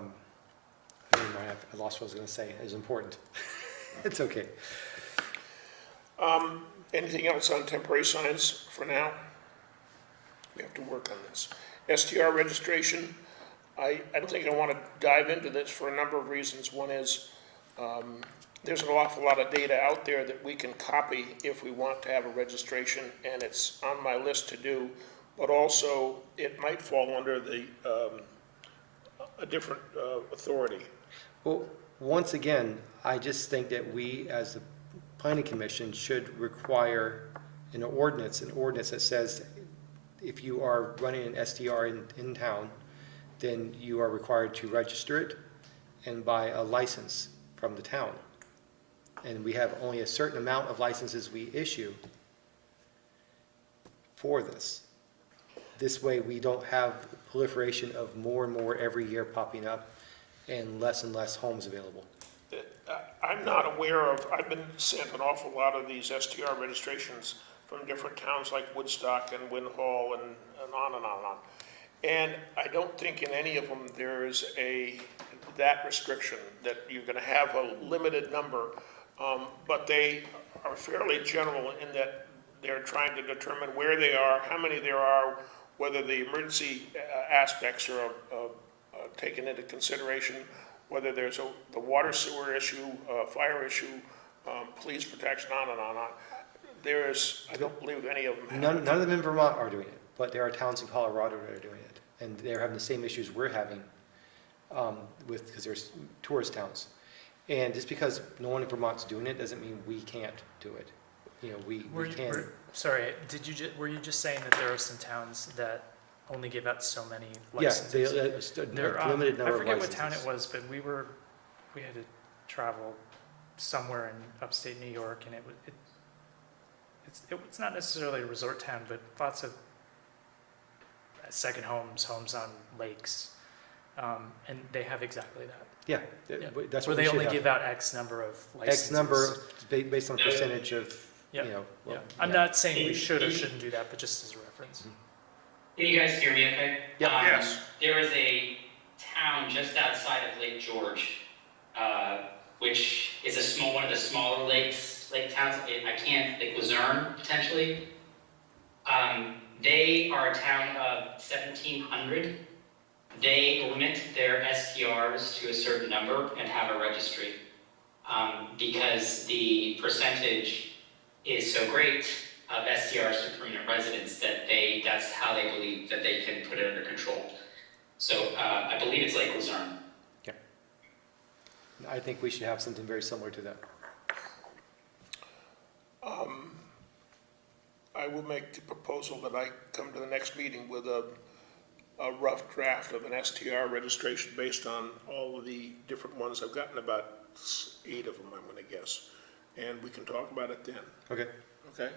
mind, I lost what I was gonna say, it's important. It's okay. Anything else on temporary signs for now? We have to work on this. STR registration, I don't think I want to dive into this for a number of reasons. One is, there's an awful lot of data out there that we can copy if we want to have a registration, and it's on my list to do, but also it might fall under the, a different authority. Well, once again, I just think that we, as the planning commission, should require an ordinance that says if you are running an STR in town, then you are required to register it and buy a license from the town. And we have only a certain amount of licenses we issue for this. This way, we don't have proliferation of more and more every year popping up and less homes available. I'm not aware of, I've been sent an awful lot of these STR registrations from different towns like Woodstock and Win Hall and on and on and on. And I don't think in any of them there is that restriction that you're gonna have a limited number, but they are fairly general in that they're trying to determine where they are, how many there are, whether the emergency aspects are taken into consideration, whether there's the water sewer issue, fire issue, police protection, on and on and on. I don't believe any of them have. None of them in Vermont are doing it, but there are towns in Colorado that are doing it. And they're having the same issues we're having because there's tourist towns. And just because no one in Vermont's doing it doesn't mean we can't do it. You know, we can. Sorry, were you just saying that there are some towns that only give out so many Yes, licenses? a limited number I of forget licenses. what town it was, but we had to travel somewhere in upstate New York, and it's not necessarily a resort town, but lots of second homes on lakes, and they have exactly that. Yeah, Yeah. that's Where what we they should only have. give out X number of licenses. X number based on percentage of, Yeah. you know. Yeah, well, I'm yeah. not saying we should or shouldn't do that, but just as a reference. Can you guys hear me okay? Yeah. Yes. There is a town just outside of Lake George, which is one of the smaller lake towns. Lake Luzerne, potentially. They are a town of 1,700. They limit their STRs to a certain number and have a registry. Because the percentage is so great of STRs to permanent residents that that's how they believe that they can put it under control. So I believe it's Lake Luzerne. I think we should have something very similar to that. I will make the proposal that I come to the next meeting with a rough draft of an STR registration based on all of the different ones. I've gotten about 8 of them, I'm gonna guess. And we can talk about it then, Okay. okay?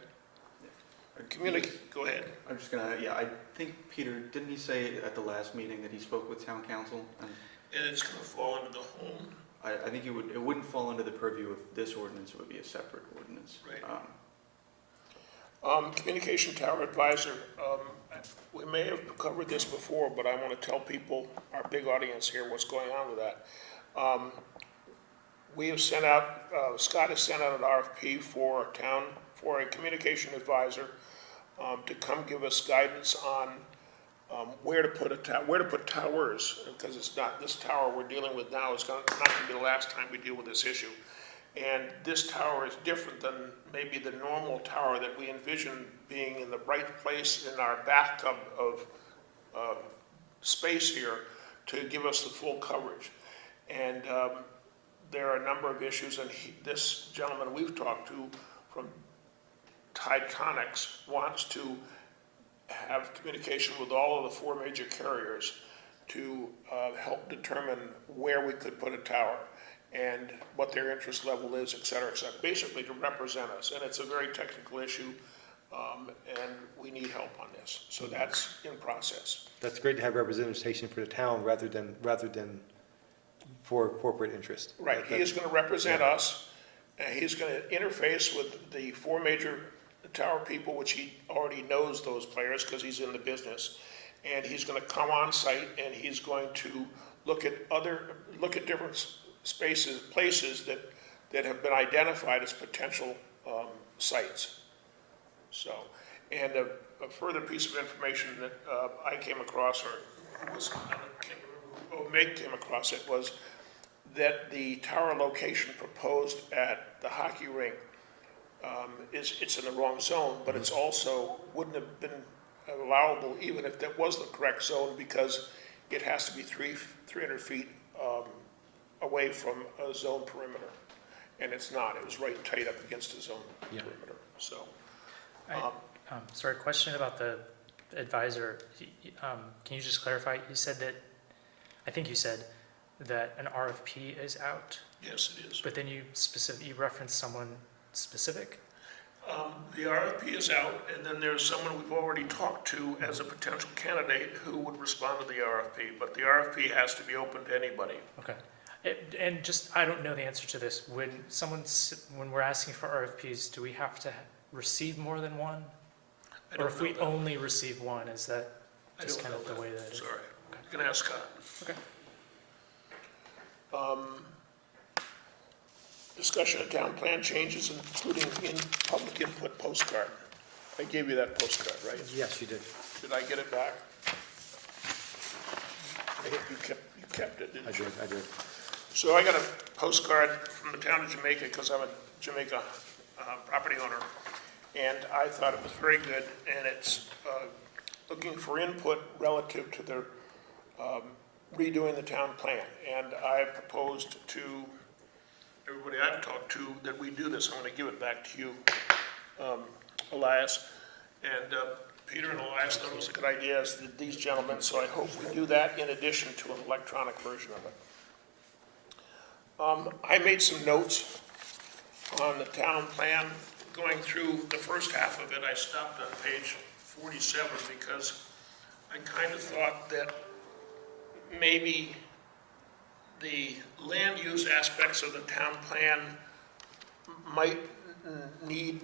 Go ahead. I'm just gonna, yeah, I think, Peter, didn't he say at the last meeting that he spoke with town council? And And it's gonna fall into the home. I think it wouldn't fall under the purview of this ordinance, it would be a separate ordinance. Right. Communication Tower Advisor, we may have covered this before, but I want to tell people, our big audience here, what's going on with that. We have sent out, Scott has sent out an RFP for a communication advisor to come give us guidance on where to put towers, because it's not, this tower we're dealing with now is not going to be the last time we deal with this issue. And this tower is different than maybe the normal tower that we envision being in the right place in our bathtub of space here to give us the full coverage. And there are a number of issues, and this gentleman we've talked to from Titanics wants to have communication with all of the 4 major carriers to help determine where we could put a tower and what their interest level is, et cetera, basically to represent us. And it's a very technical issue. and we need help on this. So that's in process. That's great to have representation for the town rather than for corporate interest. Right, he is gonna represent us, and he's gonna interface with the four major tower people, which he already knows those players, because he's in the business. And he's gonna come on site, and he's going to look at different spaces, places that have been identified as potential, sites. So, and a further piece of information that, I came across, or who was, I can't remember, Meg came across it, was that the tower location proposed at the hockey rink, it's in the wrong zone, but it's also, wouldn't have been allowable even if that was the correct zone, because it has to be 300 feet away from a zone perimeter. And it's not, it was right tight up against the zone perimeter, so. Sorry, question about the advisor. Can you just clarify? You said that, I think you said that an RFP is out, Yes, it is. but then you referenced someone specific? The RFP is out, and then there's someone we've already talked to as a potential candidate who would respond to the RFP, but the RFP has to be open to anybody. Okay. And just, I don't know the answer to this. When we're asking for RFPs, do we have to receive more than one? I Or don't if know we that. only receive one, is that I just don't kind of know the way that. that it is? Sorry. You can ask Scott. Okay. Discussion of town plan changes, including in public input postcard. I gave you that postcard, right? Yes, you did. Did I get it back? I think you kept it, didn't you? I did. So I got a postcard from the town of Jamaica, because I'm a Jamaica property owner, and I thought it was very good, and it's looking for input relative to their redoing the town plan. And I proposed to everybody I've talked to that we do this. I'm going to give it back to you, Elias. And Peter and Elias thought it was a good idea, as did these gentlemen, so I hope we do that in addition to an electronic version of it. I made some notes on the town plan. Going through the first half of it, I stopped on page 47 because I kind of thought that maybe the land use aspects of the town plan might need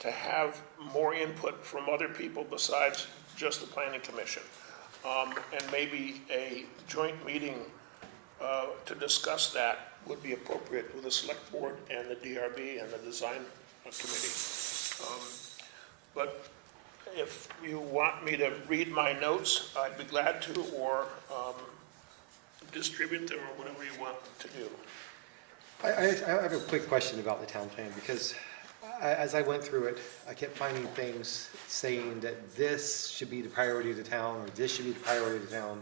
to have more input from other people besides just the planning commission. And maybe a joint meeting to discuss that would be appropriate with the select board and the DRB and the design committee. But if you want me to read my notes, I'd be glad to, or distribute them, or whatever you want to do. I have a quick question about the town plan, because as I went through it, I kept finding things saying that this should be the priority of the town, or this should be the priority of the town.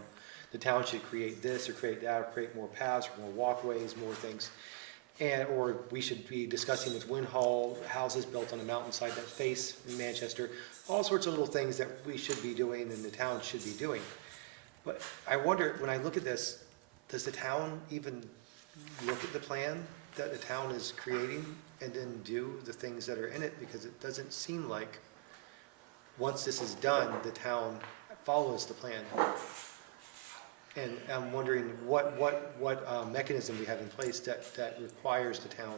The town should create this or create that, or create more paths, or more walkways, more things. Or we should be discussing with Win Hall, houses built on a mountainside that face Manchester, all sorts of little things that we should be doing and the town should be doing. But I wonder, when I look at this, does the town even look at the plan that the town is creating and then do the things that are in it? Because it doesn't seem like, once this is done, the town follows the plan. And I'm wondering what mechanism we have in place that requires the town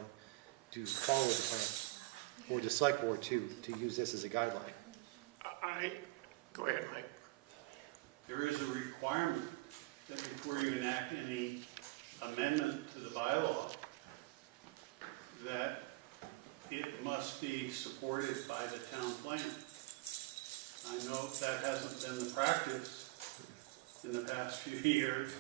to follow the plan, or the select board to use this as a guideline. Go ahead, Mike. There is a requirement that before you enact any amendment to the bylaw, that it must be supported by the town plan. I know that hasn't been the practice in the past few years,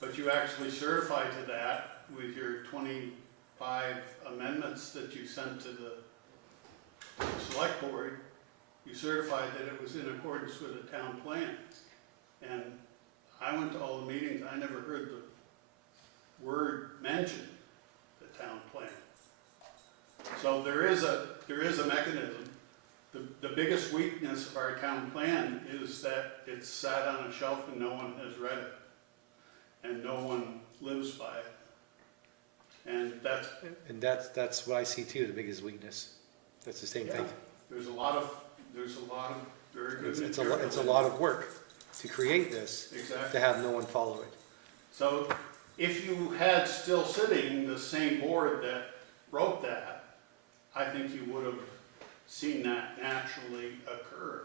but you actually certified to that with your 25 amendments that you sent to the select board. You certified that it was in accordance with the town plan. And I went to all the meetings, I never heard the word mentioned, the town plan. So there is a mechanism. The biggest weakness of our town plan is that it's sat on a shelf and no one has read it. And no one lives by it. And that's what I see too, the biggest weakness. That's the same thing. there's a lot of there's a lot of very good It's material. it's a lot of work to create this, Exactly. to have no one follow it. So if you had still sitting the same board that wrote that, I think you would have seen that naturally occur.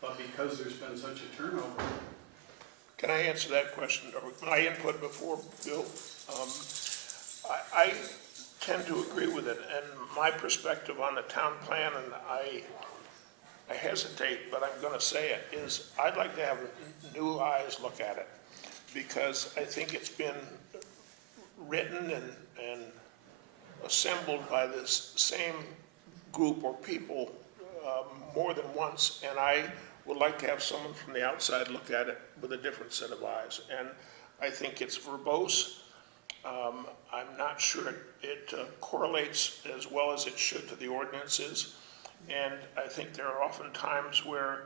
But because there's been such a turnover, Can I answer that question, or my input before Bill? I tend to agree with it, and my perspective on the town plan, and I hesitate, but I'm gonna say it, is I'd like to have new eyes look at it, because I think it's been written and assembled by this same group or people more than once, and I would like to have someone from the outside look at it with a different set of eyes. And I think it's verbose. I'm not sure it correlates as well as it should to the ordinances. And I think there are often times where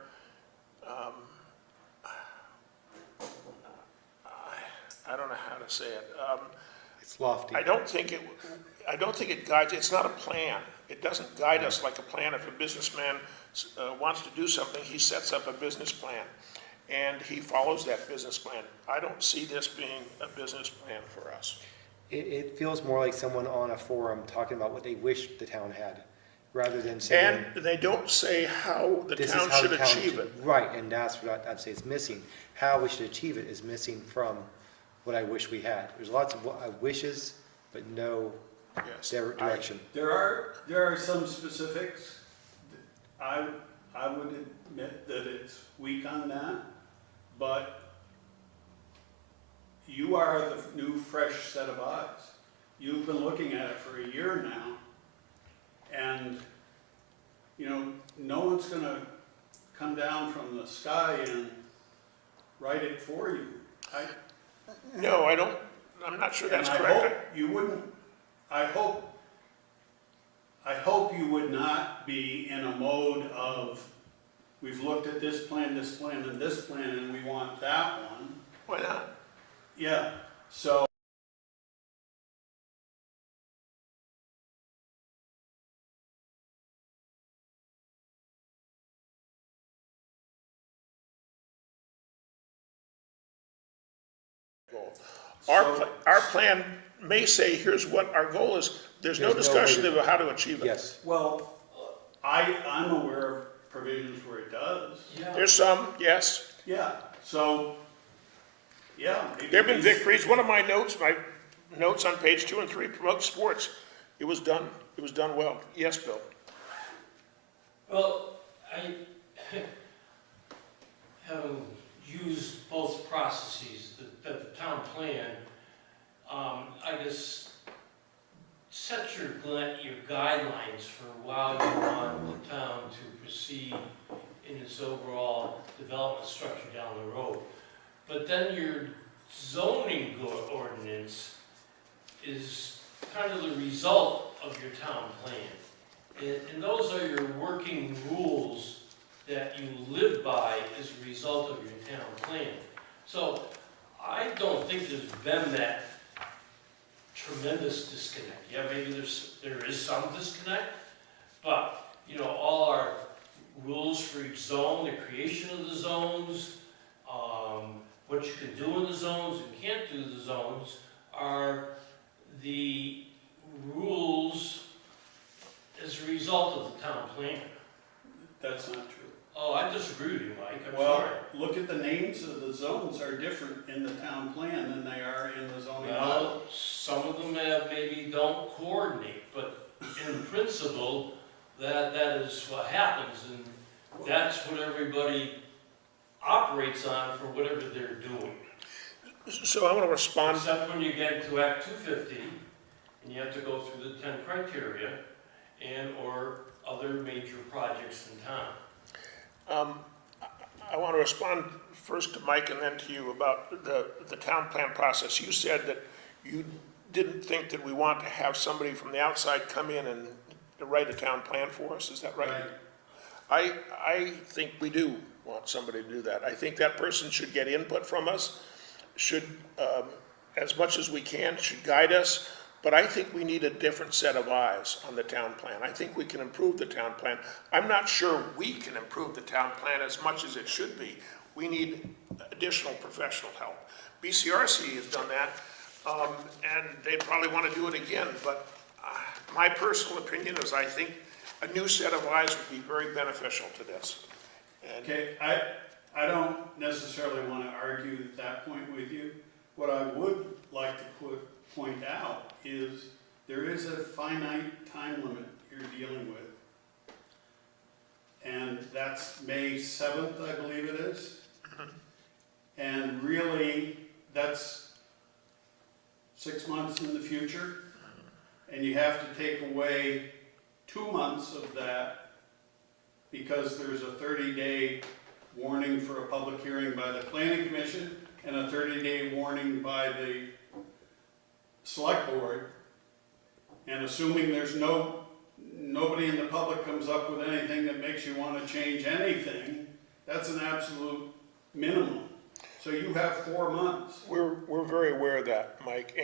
I don't know how to say it. It's lofty. I don't think it guides, it's not a plan. It doesn't guide us like a plan. If a businessman wants to do something, he sets up a business plan, and he follows that business plan. I don't see this being a business plan for us. It feels more like someone on a forum talking about what they wish the town had, rather than saying, And they don't say how the this is town how should the town achieve should. it. Right, and that's what I'd say is missing. How we should achieve it is missing from what I wish we had. There's lots of wishes, but no Yes. direction. there are some specifics. I would admit that it's weak on that, but you are the new fresh set of eyes. You've been looking at it for a year now, and, you know, no one's gonna come down from the sky and write it for you. No, I'm not sure that's And I correct. hope you wouldn't, I hope you would not be in a mode of, we've looked at this plan, and this plan, and we want that one. Why not? Yeah, so. Our plan may say, here's what our goal is. There's no There's no way discussion to- about how to achieve it. Yes, Well, I'm aware of provisions where it does. Yeah. There's some, yes. Yeah, so, yeah. maybe There've been these- victories. One of my notes on page 2 and 3 promote sports. It was done well. Yes, Bill? Well, I, having used both processes, the town plan, I guess, set your guidelines for how you want the town to proceed in its overall development structure down the road. But then your zoning ordinance is kind of the result of your town plan. And those are your working rules that you live by as a result of your town plan. So I don't think there's been that tremendous disconnect. Yeah, maybe there is some disconnect, but, you know, all our rules for each zone, the creation of the zones, what you can do in the zones and can't do in the zones, are the rules as a result of the town plan. That's not true. Oh, I disagree with you, Mike, I'm Well, sorry. look at the names of the zones are different in the town plan than they are in the zoning bylaw. Well, some of them maybe don't coordinate, but in principle, that is what happens, and that's what everybody operates on for whatever they're doing. So I want to respond. Except when you get to Act 250, and you have to go through the 10 criteria, or other major projects in town. I want to respond first to Mike and then to you about the town plan process. You said that you didn't think that we want to have somebody from the outside come in and write a town plan for us, is that right? I think we do want somebody to do that. I think that person should get input from us, should, as much as we can, should guide us, But I think we need a different set of eyes on the town plan. I think we can improve the town plan. I'm not sure we can improve the town plan as much as it should be. We need additional professional help. BCRC has done that, and they probably want to do it again, but my personal opinion is I think a new set of eyes would be very beneficial to this. And Okay, I don't necessarily want to argue at that point with you. What I would like to point out is there is a finite time limit you're dealing with. And that's May 7th, I believe it is. And really, that's 6 months in the future. And you have to take away 2 months of that because there's a 30-day warning for a public hearing by the Planning Commission and a 30-day warning by the Select Board. And assuming there's nobody in the public comes up with anything that makes you want to change anything, that's an absolute minimum. So you have 4 months. we're very aware of that, Mike,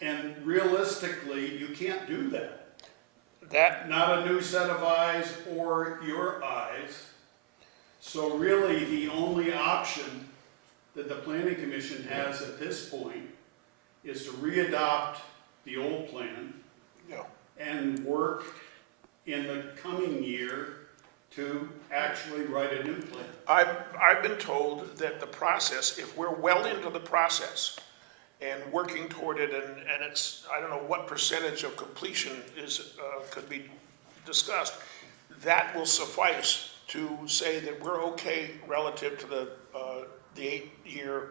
And realistically, you can't do that. that, Not a new set of eyes or your eyes. So really, the only option that the Planning Commission has at this point is to re-adopt the old plan you know, and work in the coming year to actually write a new plan. I've been told that the process, if we're well into the process and working toward it, and it's, I don't know what percentage of completion is, could be discussed, that will suffice to say that we're okay relative to the 8-year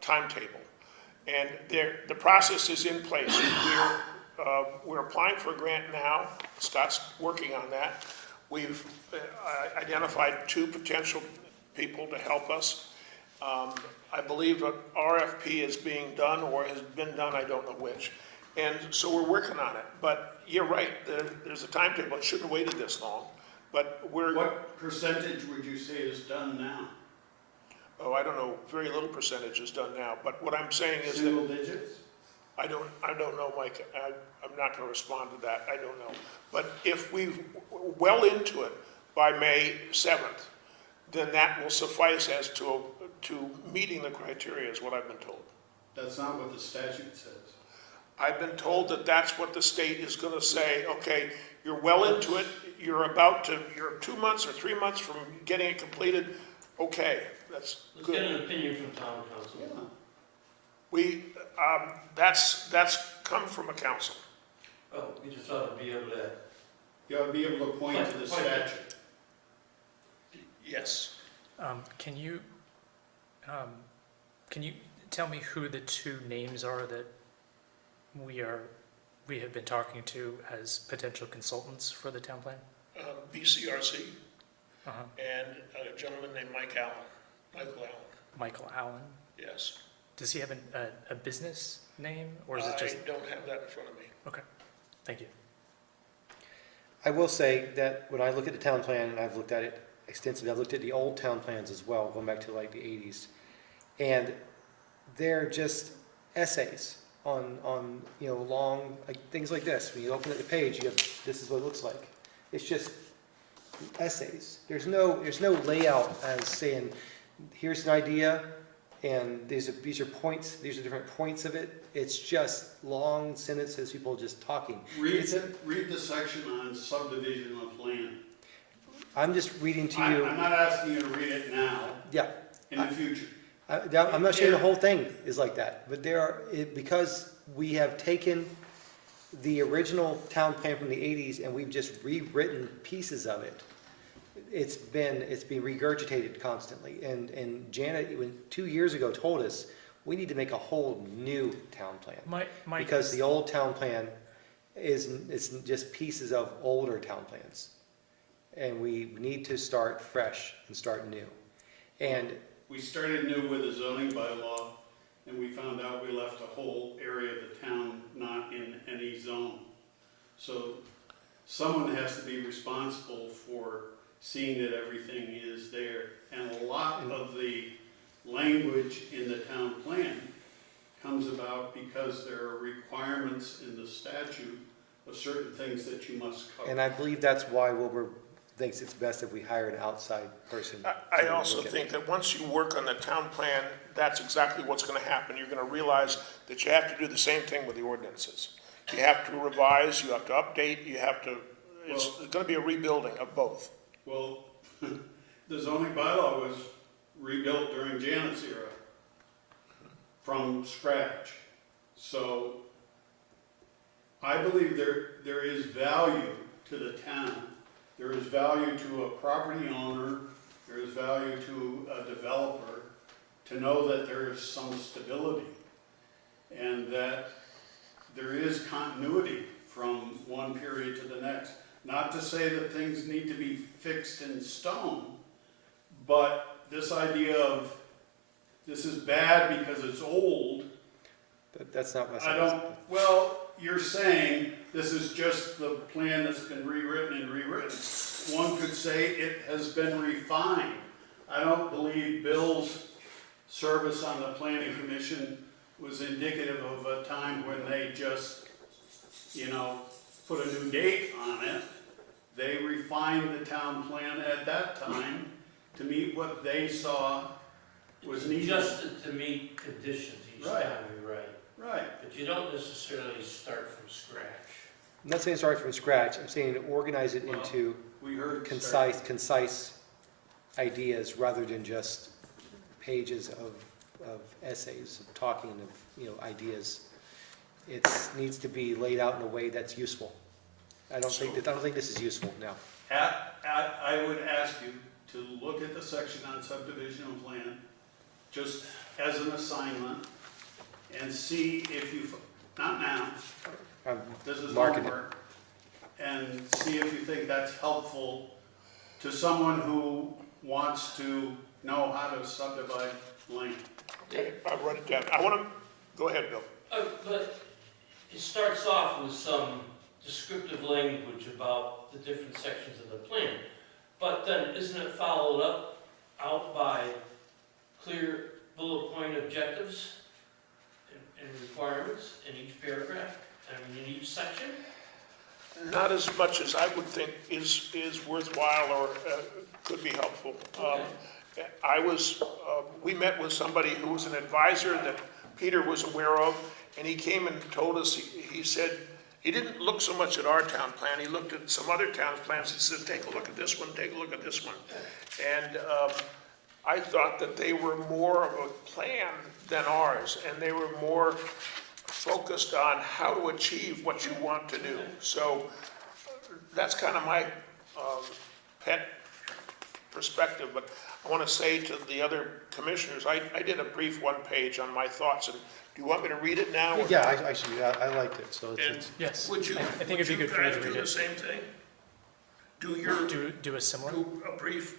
timetable. And the process is in place. We're applying for a grant now. Scott's working on that. We've identified 2 potential people to help us. I believe an RFP is being done or has been done, I don't know which. And so we're working on it. But you're right, there's a timetable. It shouldn't have waited this long. But What percentage would you say is done now? oh, I don't know, very little percentage is done now. But what I'm saying is that Single digits? I don't know, Mike. I'm not going to respond to that. I don't know. But if we're well into it by May 7th, then that will suffice as to meeting the criteria, is what I've been told. That's not what the statute says. I've been told that that's what the state is going to say. Okay, you're well into it. You're 2 months or 3 months from getting it completed. Okay, that's Let's good. get an opinion from town council. That's come from a council. Oh, we just ought to be able to. You ought to be able to point to the statute. Yes. Can you tell me who the 2 names are that we have been talking to as potential consultants for the town plan? BCRC Uh-huh. and a gentleman named Michael Allen. Michael Allen. Yes. Does he have a business name, or is it just? I don't have that in front of me. Okay, thank you. I will say that when I look at the town plan, and I've looked at it extensively, I've looked at the old town plans as well, going back to like the 80s. And they're just essays on long, like things like this. When you open at the page, you have, this is what it looks like. It's just essays. There's no layout as saying, here's an idea, and these are points, these are different points of it. It's just long sentences, people just talking. Read the section on subdivision of land. I'm just reading to you. I'm not asking you to read it now, Yeah, in the future. I'm not saying the whole thing is like that, but because we have taken the original town plan from the 80s and we've just rewritten pieces of it. It's been regurgitated constantly. And Janet, 2 years ago, told us we need to make a whole new town plan. Because the old town plan is just pieces of older town plans. And we need to start fresh and start new. And We started new with the zoning bylaw, and we found out we left a whole area of the town not in any zone. So someone has to be responsible for seeing that everything is there. And a lot of the language in the town plan comes comes about because there are requirements in the statute of certain things that you must cover. And I believe that's why Wilbur thinks it's best if we hire an outside person. I to also look at it. think that once you work on the town plan, that's exactly what's gonna happen. You're gonna realize that you have to do the same thing with the ordinances. You have to revise, you have to update, you have to, it's gonna be a rebuilding of both. Well, the zoning bylaw was rebuilt during Janet's era from scratch. So I believe there is value to the town. There is value to a property owner, there is value to a developer to know that there is some stability and that there is continuity from one period to the next. Not to say that things need to be fixed in stone, but this idea of this is bad because it's old, That's not what I don't, well, you're saying this is just the plan that's been rewritten and rewritten. One could say it has been refined. I don't believe Bill's service on the planning commission was indicative of a time when they just, put a new date on it. They refined the town plan at that time to meet what they saw was needed. Adjusted to meet conditions each Right. time, you're right. Right. But you don't necessarily start from scratch. I'm not saying start from scratch, I'm saying organize it into We heard. concise ideas rather than just pages of essays, talking of, ideas. It needs to be laid out in a way that's useful. I don't think this is useful now. I would ask you to look at the section on subdivision and plan, just as an assignment, and see if you, not now, this is Marking it. homework, and see if you think that's helpful to someone who wants to know how to subdivide land. Okay, I'll write it down. I wanna, go ahead, Bill. But it starts off with some descriptive language about the different sections of the plan. But then isn't it followed out by clear bullet point objectives and requirements in each paragraph, in each section? Not as much as I would think is worthwhile or could be helpful. We met with somebody who was an advisor that Peter was aware of, and he came and told us, he said, he didn't look so much at our town plan, he looked at some other towns' plans, he said, take a look at this one, take a look at this one. And I thought that they were more of a plan than ours, and they were more focused on how to achieve what you want to do. So that's kind of my pet perspective, but I want to say to the other commissioners, I did a brief one page on my thoughts, and do you want me to read it now? or- Yeah, I liked it, so And Yes. would you, I think it'd be would you good for you guys to do read the it. same thing? Do a similar? Do a brief,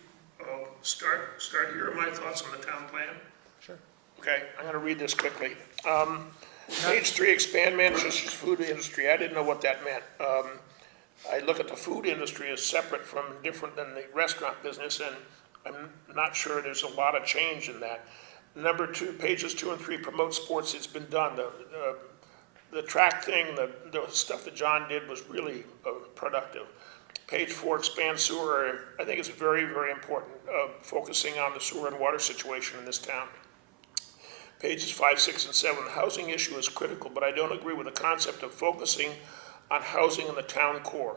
start here are my thoughts on the town plan? Sure. Okay, I'm gonna read this quickly. Page 3, expand Manchester's food industry. I didn't know what that meant. I look at the food industry as separate from, different than the restaurant business, and I'm not sure there's a lot of change in that. Number 2, pages 2 and 3, promote sports. It's been done. The track thing, the stuff that John did was really productive. Page 4, expand sewer. I think it's very, very important, focusing on the sewer and water situation in this town. Pages 5, 6, and 7, the housing issue is critical, but I don't agree with the concept of focusing on housing in the town core.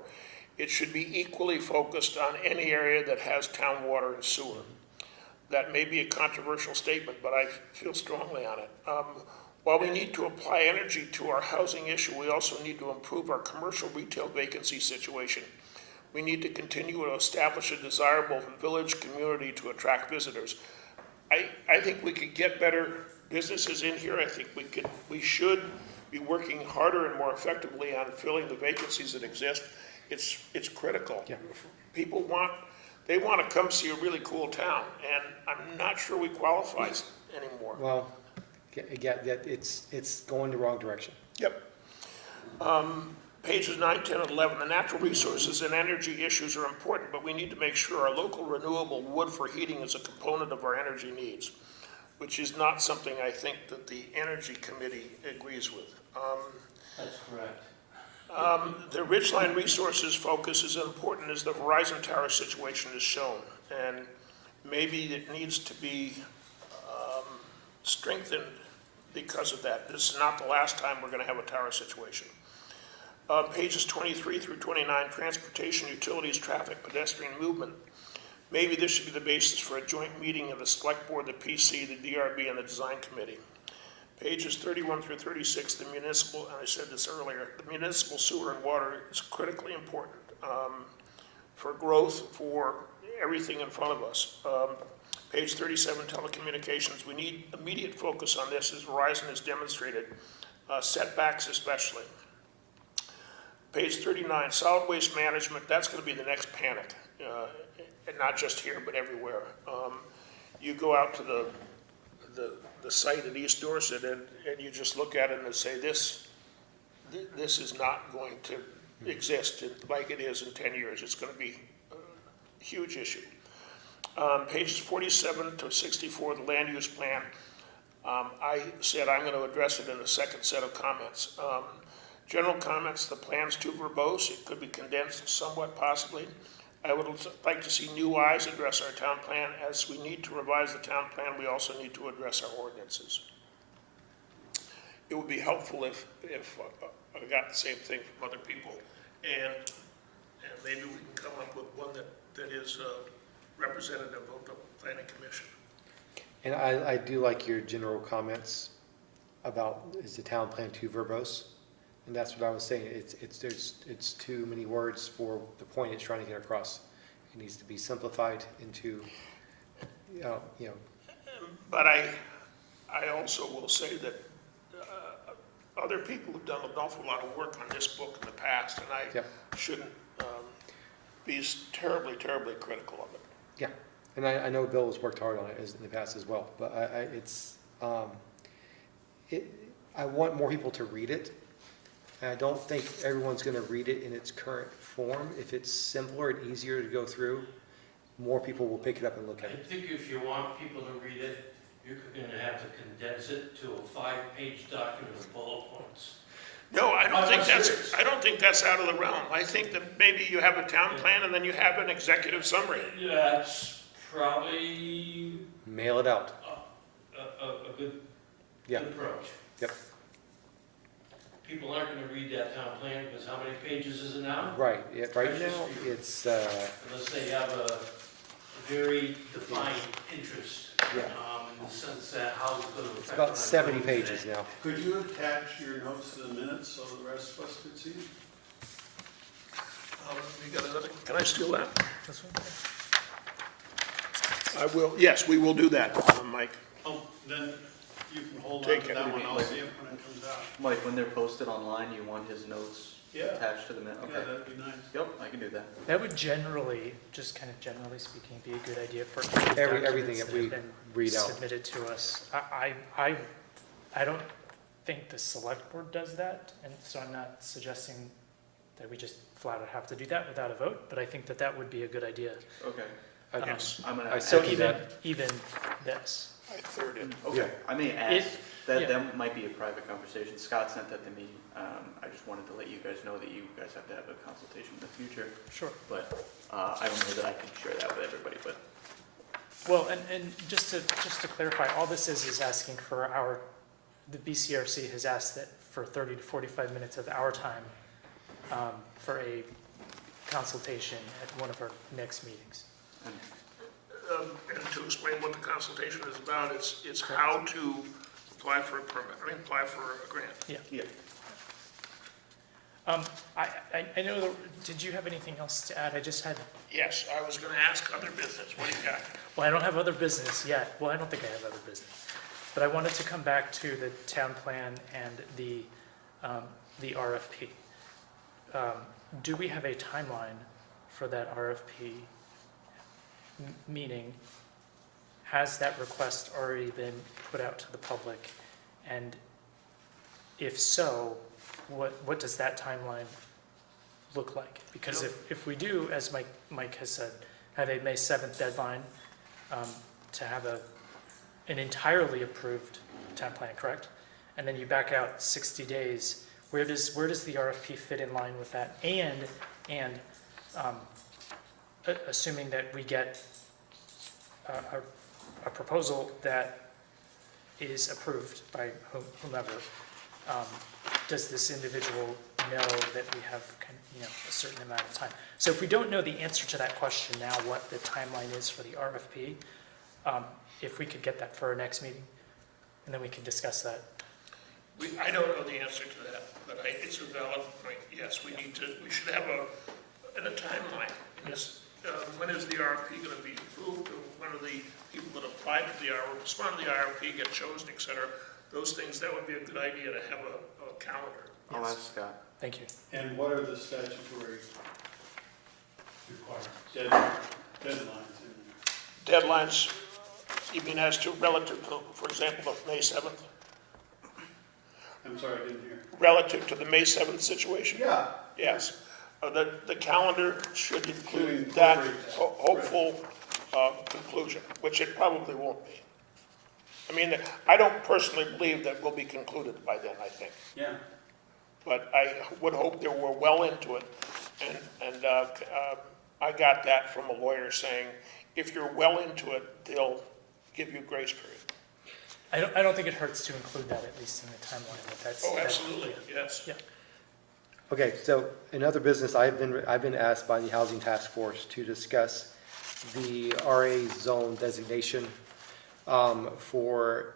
It should be equally focused on any area that has town water and sewer. That may be a controversial statement, but I feel strongly on it. While we need to apply energy to our housing issue, we also need to improve our commercial retail vacancy situation. We need to continue to establish a desirable village community to attract visitors. I think we could get better businesses in here. I think we should be working harder and more effectively on filling the vacancies that exist. It's critical. Yeah. People want to come see a really cool town, and I'm not sure we qualify anymore. Well, again, it's going the wrong direction. Yep. Pages 9, 10, and 11, the natural resources and energy issues are important, but we need to make sure our local renewable wood for heating is a component of our energy needs. which is not something I think that the Energy Committee agrees with. That's correct. The Ridgeline Resources focus is important as the Verizon Tower situation is shown, and maybe it needs to be strengthened because of that. This is not the last time we're going to have a tower situation. Pages 23 through 29, transportation, utilities, traffic, pedestrian movement. Maybe this should be the basis for a joint meeting of the Select Board, the PC, the DRB, and the Design Committee. Pages 31 through 36, the municipal, and I said this earlier, the municipal sewer and water is critically important for growth, for everything in front of us. Page 37, telecommunications. We need immediate focus on this, as Verizon has demonstrated, setbacks especially. Page 39, solid waste management. That's going to be the next panic, and not just here, but everywhere. You go out to the site at East Dorset, and you just look at it and say, this is not going to exist like it is in 10 years. It's going to be a huge issue. Pages 47 to 64, the land use plan. I said I'm going to address it in a second set of comments. General comments, the plan's too verbose. It could be condensed somewhat, possibly. I would like to see new eyes address our town plan. As we need to revise the town plan, we also need to address our ordinances. It would be helpful if I got the same thing from other people, and maybe we can come up with one that is representative of the Planning Commission. And I do like your general comments about, is the town plan too verbose? And that's what I was saying, it's too many words for the point it's trying to get across. It needs to be simplified into, you know. But I also will say that other people have done an awful lot of work on this book in the past, and I shouldn't be terribly, terribly critical of it. Yeah, and I know Bill has worked hard on it in the past as well, but I want more people to read it. And I don't think everyone's going to read it in its current form. If it's simpler and easier to go through, more people will pick it up and look at I it. think if you want people to read it, you're going to have to condense it to a 5-page document of bullet points. No, I don't think that's out of the realm. I think that maybe you have a town plan and then you have an executive summary. That's probably Mail it out. a good Yeah. approach. Yep. People aren't going to read that town plan because how many pages is it now? Right. Yeah, right now, it's Unless they have a very defined interest. Yeah. In the sense that how it's going to affect. about my 70 vote pages today. now. Could you attach your notes to the minutes so the rest of us could see? You got another? Can I steal that? I will. Yes, we will do that, Mike. Oh, then you can hold on Take to it. that one. I'll see it when it comes out. Mike, when they're posted online, you want his notes Yeah, attached to the minute? yeah, Okay. that'd be nice. Yep, I can do that. That would generally, just kind of generally speaking, be a good idea for Everything documents that that we have been read out. submitted to us. I don't think the select board does that, and so I'm not suggesting that we just flat out have to do that without a vote, but I think that that would be a good idea. Okay. Yes. I'm gonna. I So second even this. I third it. Okay, I may ask, If- yeah. that might be a private conversation. Scott sent that to me. I just wanted to let you guys know that you guys have to have a consultation in the future. Sure. But I don't know that I can share that with everybody, but Well, and just to clarify, all this is asking for the BCRC has asked that for 30 to 45 minutes of our time for a consultation at one of our next meetings. And to explain what the consultation is about, it's how to apply for a permit, apply for a grant. yeah. I know, did you have anything else to add? I just had, Yes, I was gonna ask other business. What do you got? well, I don't have other business yet. Well, I don't think I have other business. But I wanted to come back to the town plan and the RFP. Do we have a timeline for that RFP? Meaning, has that request already been put out to the public? And if so, what does that timeline look like? Because if we do, as Mike has said, have a May 7th deadline to have an entirely approved town plan, correct? And then you back out 60 days, where does the RFP fit in line with that? And assuming that we get a proposal that is approved by whomever, does this individual know that we have, a certain amount of time? So if we don't know the answer to that question now, what the timeline is for the RFP, if we could get that for our next meeting, and then we can discuss that. I don't know the answer to that, but it's a valid point. Yes, we should have a timeline. Yes, when is the RFP going to be approved? Or when are the people that applied to the RFP, respond to the RFP, get chosen, et cetera? Those things, that would be a good idea to have a calendar. I'll ask Scott. Thank you. And what are the statutory requirements, deadlines in there? Deadlines, you mean as to relative to, for example, of May 7th? I'm sorry, I didn't hear. Relative to the May 7th situation? Yeah. Yes. The calendar should include Should that incorporate that. hopeful conclusion, which it probably won't be. I mean, I don't personally believe that we'll be concluded by then, I think. Yeah. But I would hope that we're well into it. And I got that from a lawyer saying, if you're well into it, they'll give you grace period. I don't think it hurts to include that, at least in the timeline, but that's. Oh, absolutely, yes. Yeah. Okay, so in other business, I've been asked by the Housing Task Force to discuss the RA zone designation for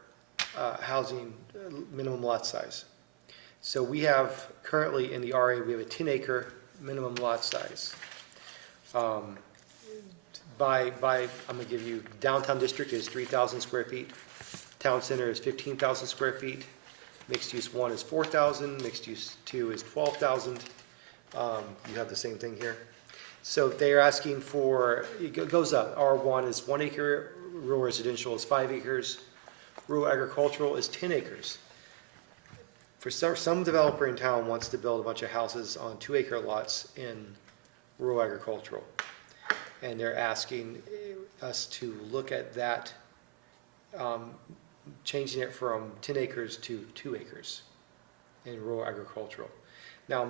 housing minimum lot size. So we have currently in the RA, we have a 10-acre minimum lot size. I'm gonna give you, downtown district is 3,000 square feet. Town center is 15,000 square feet. Mixed use 1 is 4,000, mixed use 2 is 12,000. You have the same thing here. So they're asking for, it goes up. R1 is 1 acre, rural residential is 5 acres, rural agricultural is 10 acres. For some developer in town wants to build a bunch of houses on 2-acre lots in rural agricultural. And they're asking us to look at that, changing it from 10 acres to 2 acres in rural agricultural. Now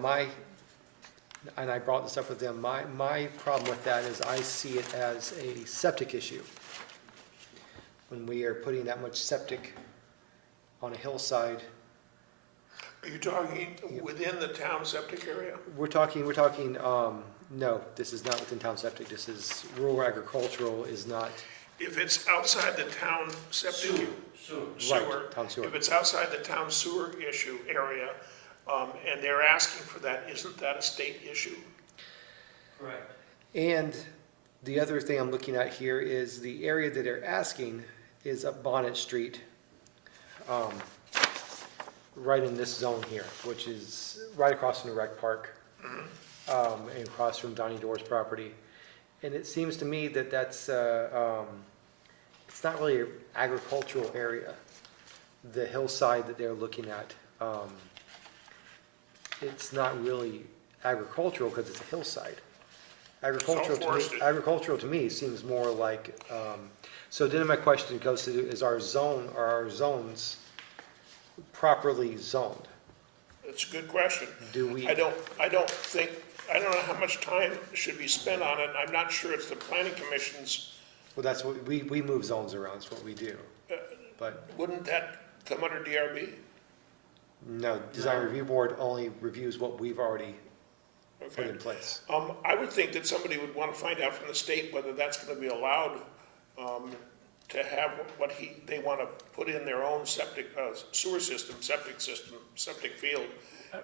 and I brought this up with them, my problem with that is I see it as a septic issue. When we are putting that much septic on a hillside. Are you talking within the town septic area? We're talking, no, this is not within town septic, this is rural agricultural is not, If it's outside the town septic Sewer. sewer, right, town sewer. if it's outside the town sewer issue area, and they're asking for that, isn't that a state issue? Correct. And the other thing I'm looking at here is the area that they're asking is up Bonnet Street, right in this zone here, which is right across from the rec park, and across from Donnie Doerr's property. And it seems to me that that's, it's not really an agricultural area, the hillside that they're looking at. It's not really agricultural because it's a hillside. Agricultural to me seems more like, so then my question goes to, is our zone, are our zones properly zoned? It's a good question. Do we? I don't know how much time should be spent on it. I'm not sure it's the planning commission's, Well, that's what, we move zones around, that's what we do. But wouldn't that come under DRB? no, Design Review Board only reviews what we've already put Okay. in place. I would think that somebody would want to find out from the state whether that's going to be allowed to have what they want to put in their own septic, sewer system, septic field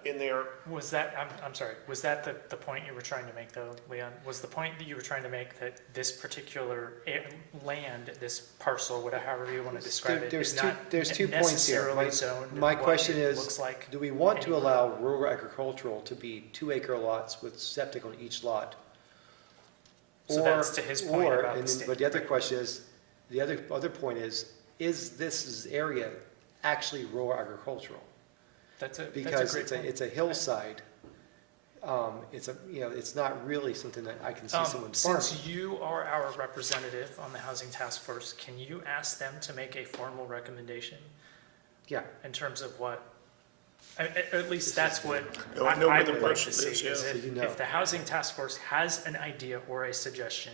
in their, Was that, I'm sorry, was that the point you were trying to make though, Leon? Was the point that you were trying to make that this particular land, this parcel, whatever, however you want to describe it, There's is two- not there's 2 points here. necessarily zoned? My what question it is, looks like do we want to anywhere? allow rural agricultural to be 2-acre lots with septic on each lot? So that's to his point about the and then- state, But the other right. question is, the other point is this area actually rural agricultural? That's a Because great point. it's a hillside, it's a, you know, it's not really something that I can see someone farming. Since you are our representative on the Housing Task Force, can you ask them to make a formal recommendation Yeah, in terms of what, at least that's what No, I know I where the would like person to see, is, yeah. is So you know. if the Housing Task Force has an idea or a suggestion,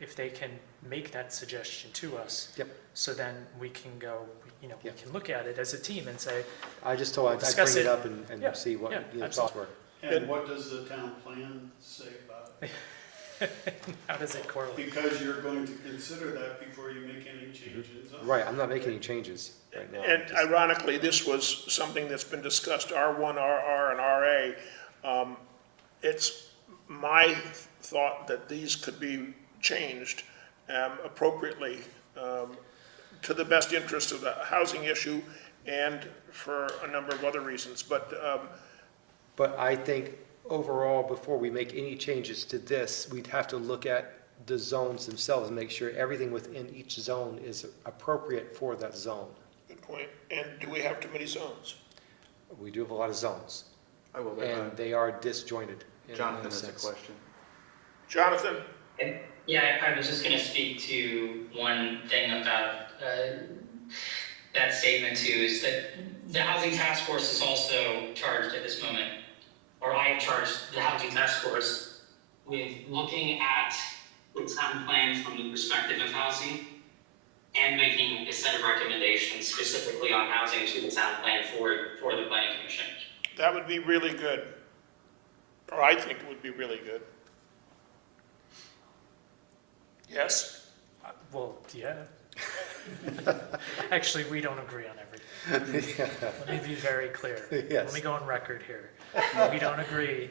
if they can make that suggestion to us. Yep. So then we can go, you know, we Yep. can look at it as a team and say, I just told I'd Discuss bring it it. up and Yeah, see what yeah, your thoughts were. And what does the town plan say about it? how does it correlate? Because you're going to consider that before you make any changes. Right, I'm not making any changes right now. And Just- ironically, this was something that's been discussed, R1, RR, and RA. It's my thought that these could be changed appropriately to the best interest of the housing issue and for a number of other reasons. But I think overall, before we make any changes to this, we'd have to look at the zones themselves and make sure everything within each zone is appropriate for that zone. Good point. And do we have too many zones? We do have a lot of zones, I will, and they are disjointed. in Jonathan a has a sense. question. Jonathan? Yeah, I was just gonna speak to one thing about that statement too, is that the Housing Task Force is also charged at this moment, or I have charged the Housing Task Force with looking at the town plan from the perspective of housing and making a set of recommendations specifically on housing to the town plan for the planning commission. That would be really good. Or I think it would be really good. Yes? Well, yeah. Actually, we don't agree on everything. Let me be very clear. Yes. Let me go on record here. We don't agree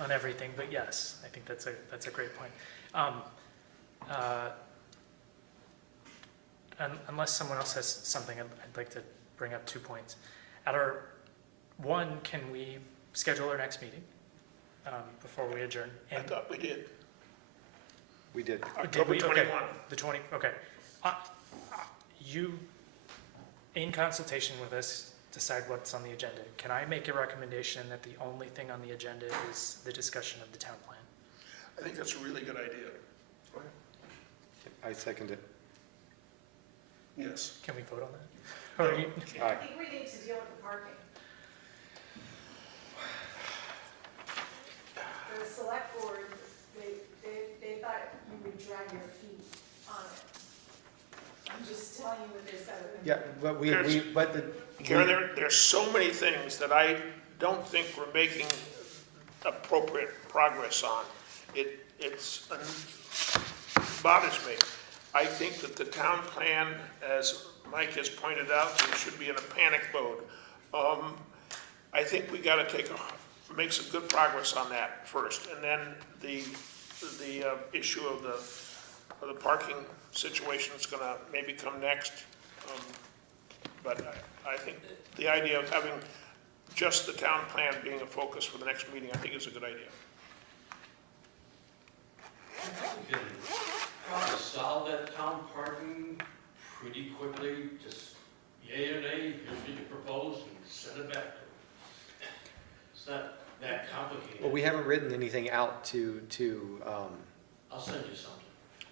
on everything, but yes, I think that's a great point. Unless someone else has something, I'd like to bring up 2 points. One, can we schedule our next meeting before we adjourn? I thought we did. We did. October we? Okay. 21. The 20, okay. You, in consultation with us, decide what's on the agenda. Can I make a recommendation that the only thing on the agenda is the discussion of the town plan? I think that's a really good idea. I second it. Yes. Can we vote on that? Or you- I think we need to deal with the parking. The select board, they thought you would drag your feet on it. I'm just telling you what they said. Yeah, but but the. Karen, there's so many things that I don't think we're making appropriate progress on. It's bothers me. I think that the town plan, as Mike has pointed out, we should be in a panic mode. I think we gotta make some good progress on that first, and then the issue of the parking situation is gonna maybe come next. But I think the idea of having just the town plan being a focus for the next meeting, I think is a good idea. We can probably solve that town parking pretty quickly, just yay or nay, here's what you propose, and send it back to them. It's not that complicated. Well, we haven't written anything out to I'll send you something.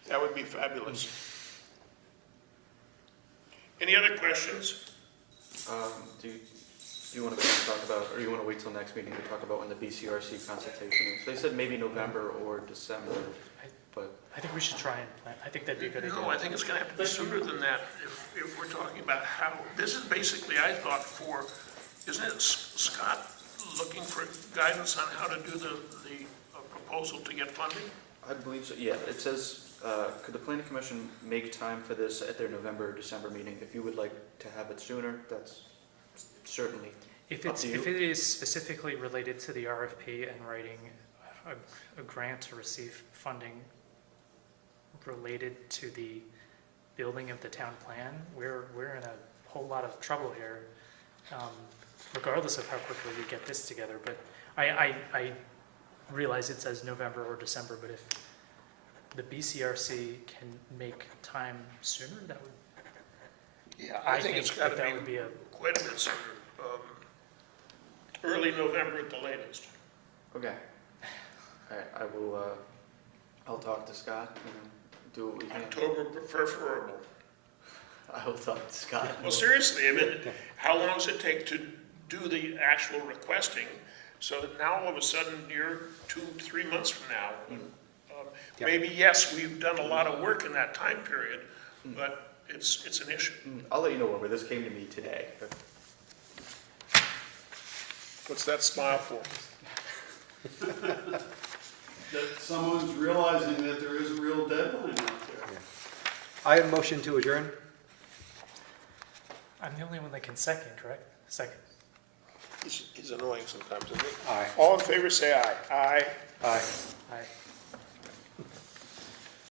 That would be fabulous. Any other questions? Do you want to talk about, or you want to wait till next meeting to talk about when the BCRC consultation is? They said maybe November or December, but I think we should try and plan. I think that'd be a good idea. No, I think it's gonna have to be sooner than that, if we're talking about how, this is basically, I thought, isn't it Scott looking for guidance on how to do the proposal to get funding? I believe so, yeah. It says, could the planning commission make time for this at their November or December meeting? If you would like to have it sooner, that's certainly If up to you. it is specifically related to the RFP and writing a grant to receive funding related to the building of the town plan, we're in a whole lot of trouble here, regardless of how quickly we get this together. But I realize it says November or December, but if the BCRC can make time sooner, that would, Yeah, I think it's gotta that would be a, quite a bit sooner. Early November at the latest. Okay. Alright, I'll talk to Scott and do what we can. October preferable. I will talk to Scott. Well, seriously, I mean, how long does it take to do the actual requesting? So that now all of a sudden you're 2-3 months from now. Yeah. Maybe, yes, we've done a lot of work in that time period, but it's an issue. I'll let you know where this came to me today. What's that smile for? That someone's realizing that there is a real deadline out there. I have a motion to adjourn. I'm the only one that can second, correct? Second. He's annoying sometimes, isn't he? Aye. All in favor, say aye. Aye. Aye. Aye.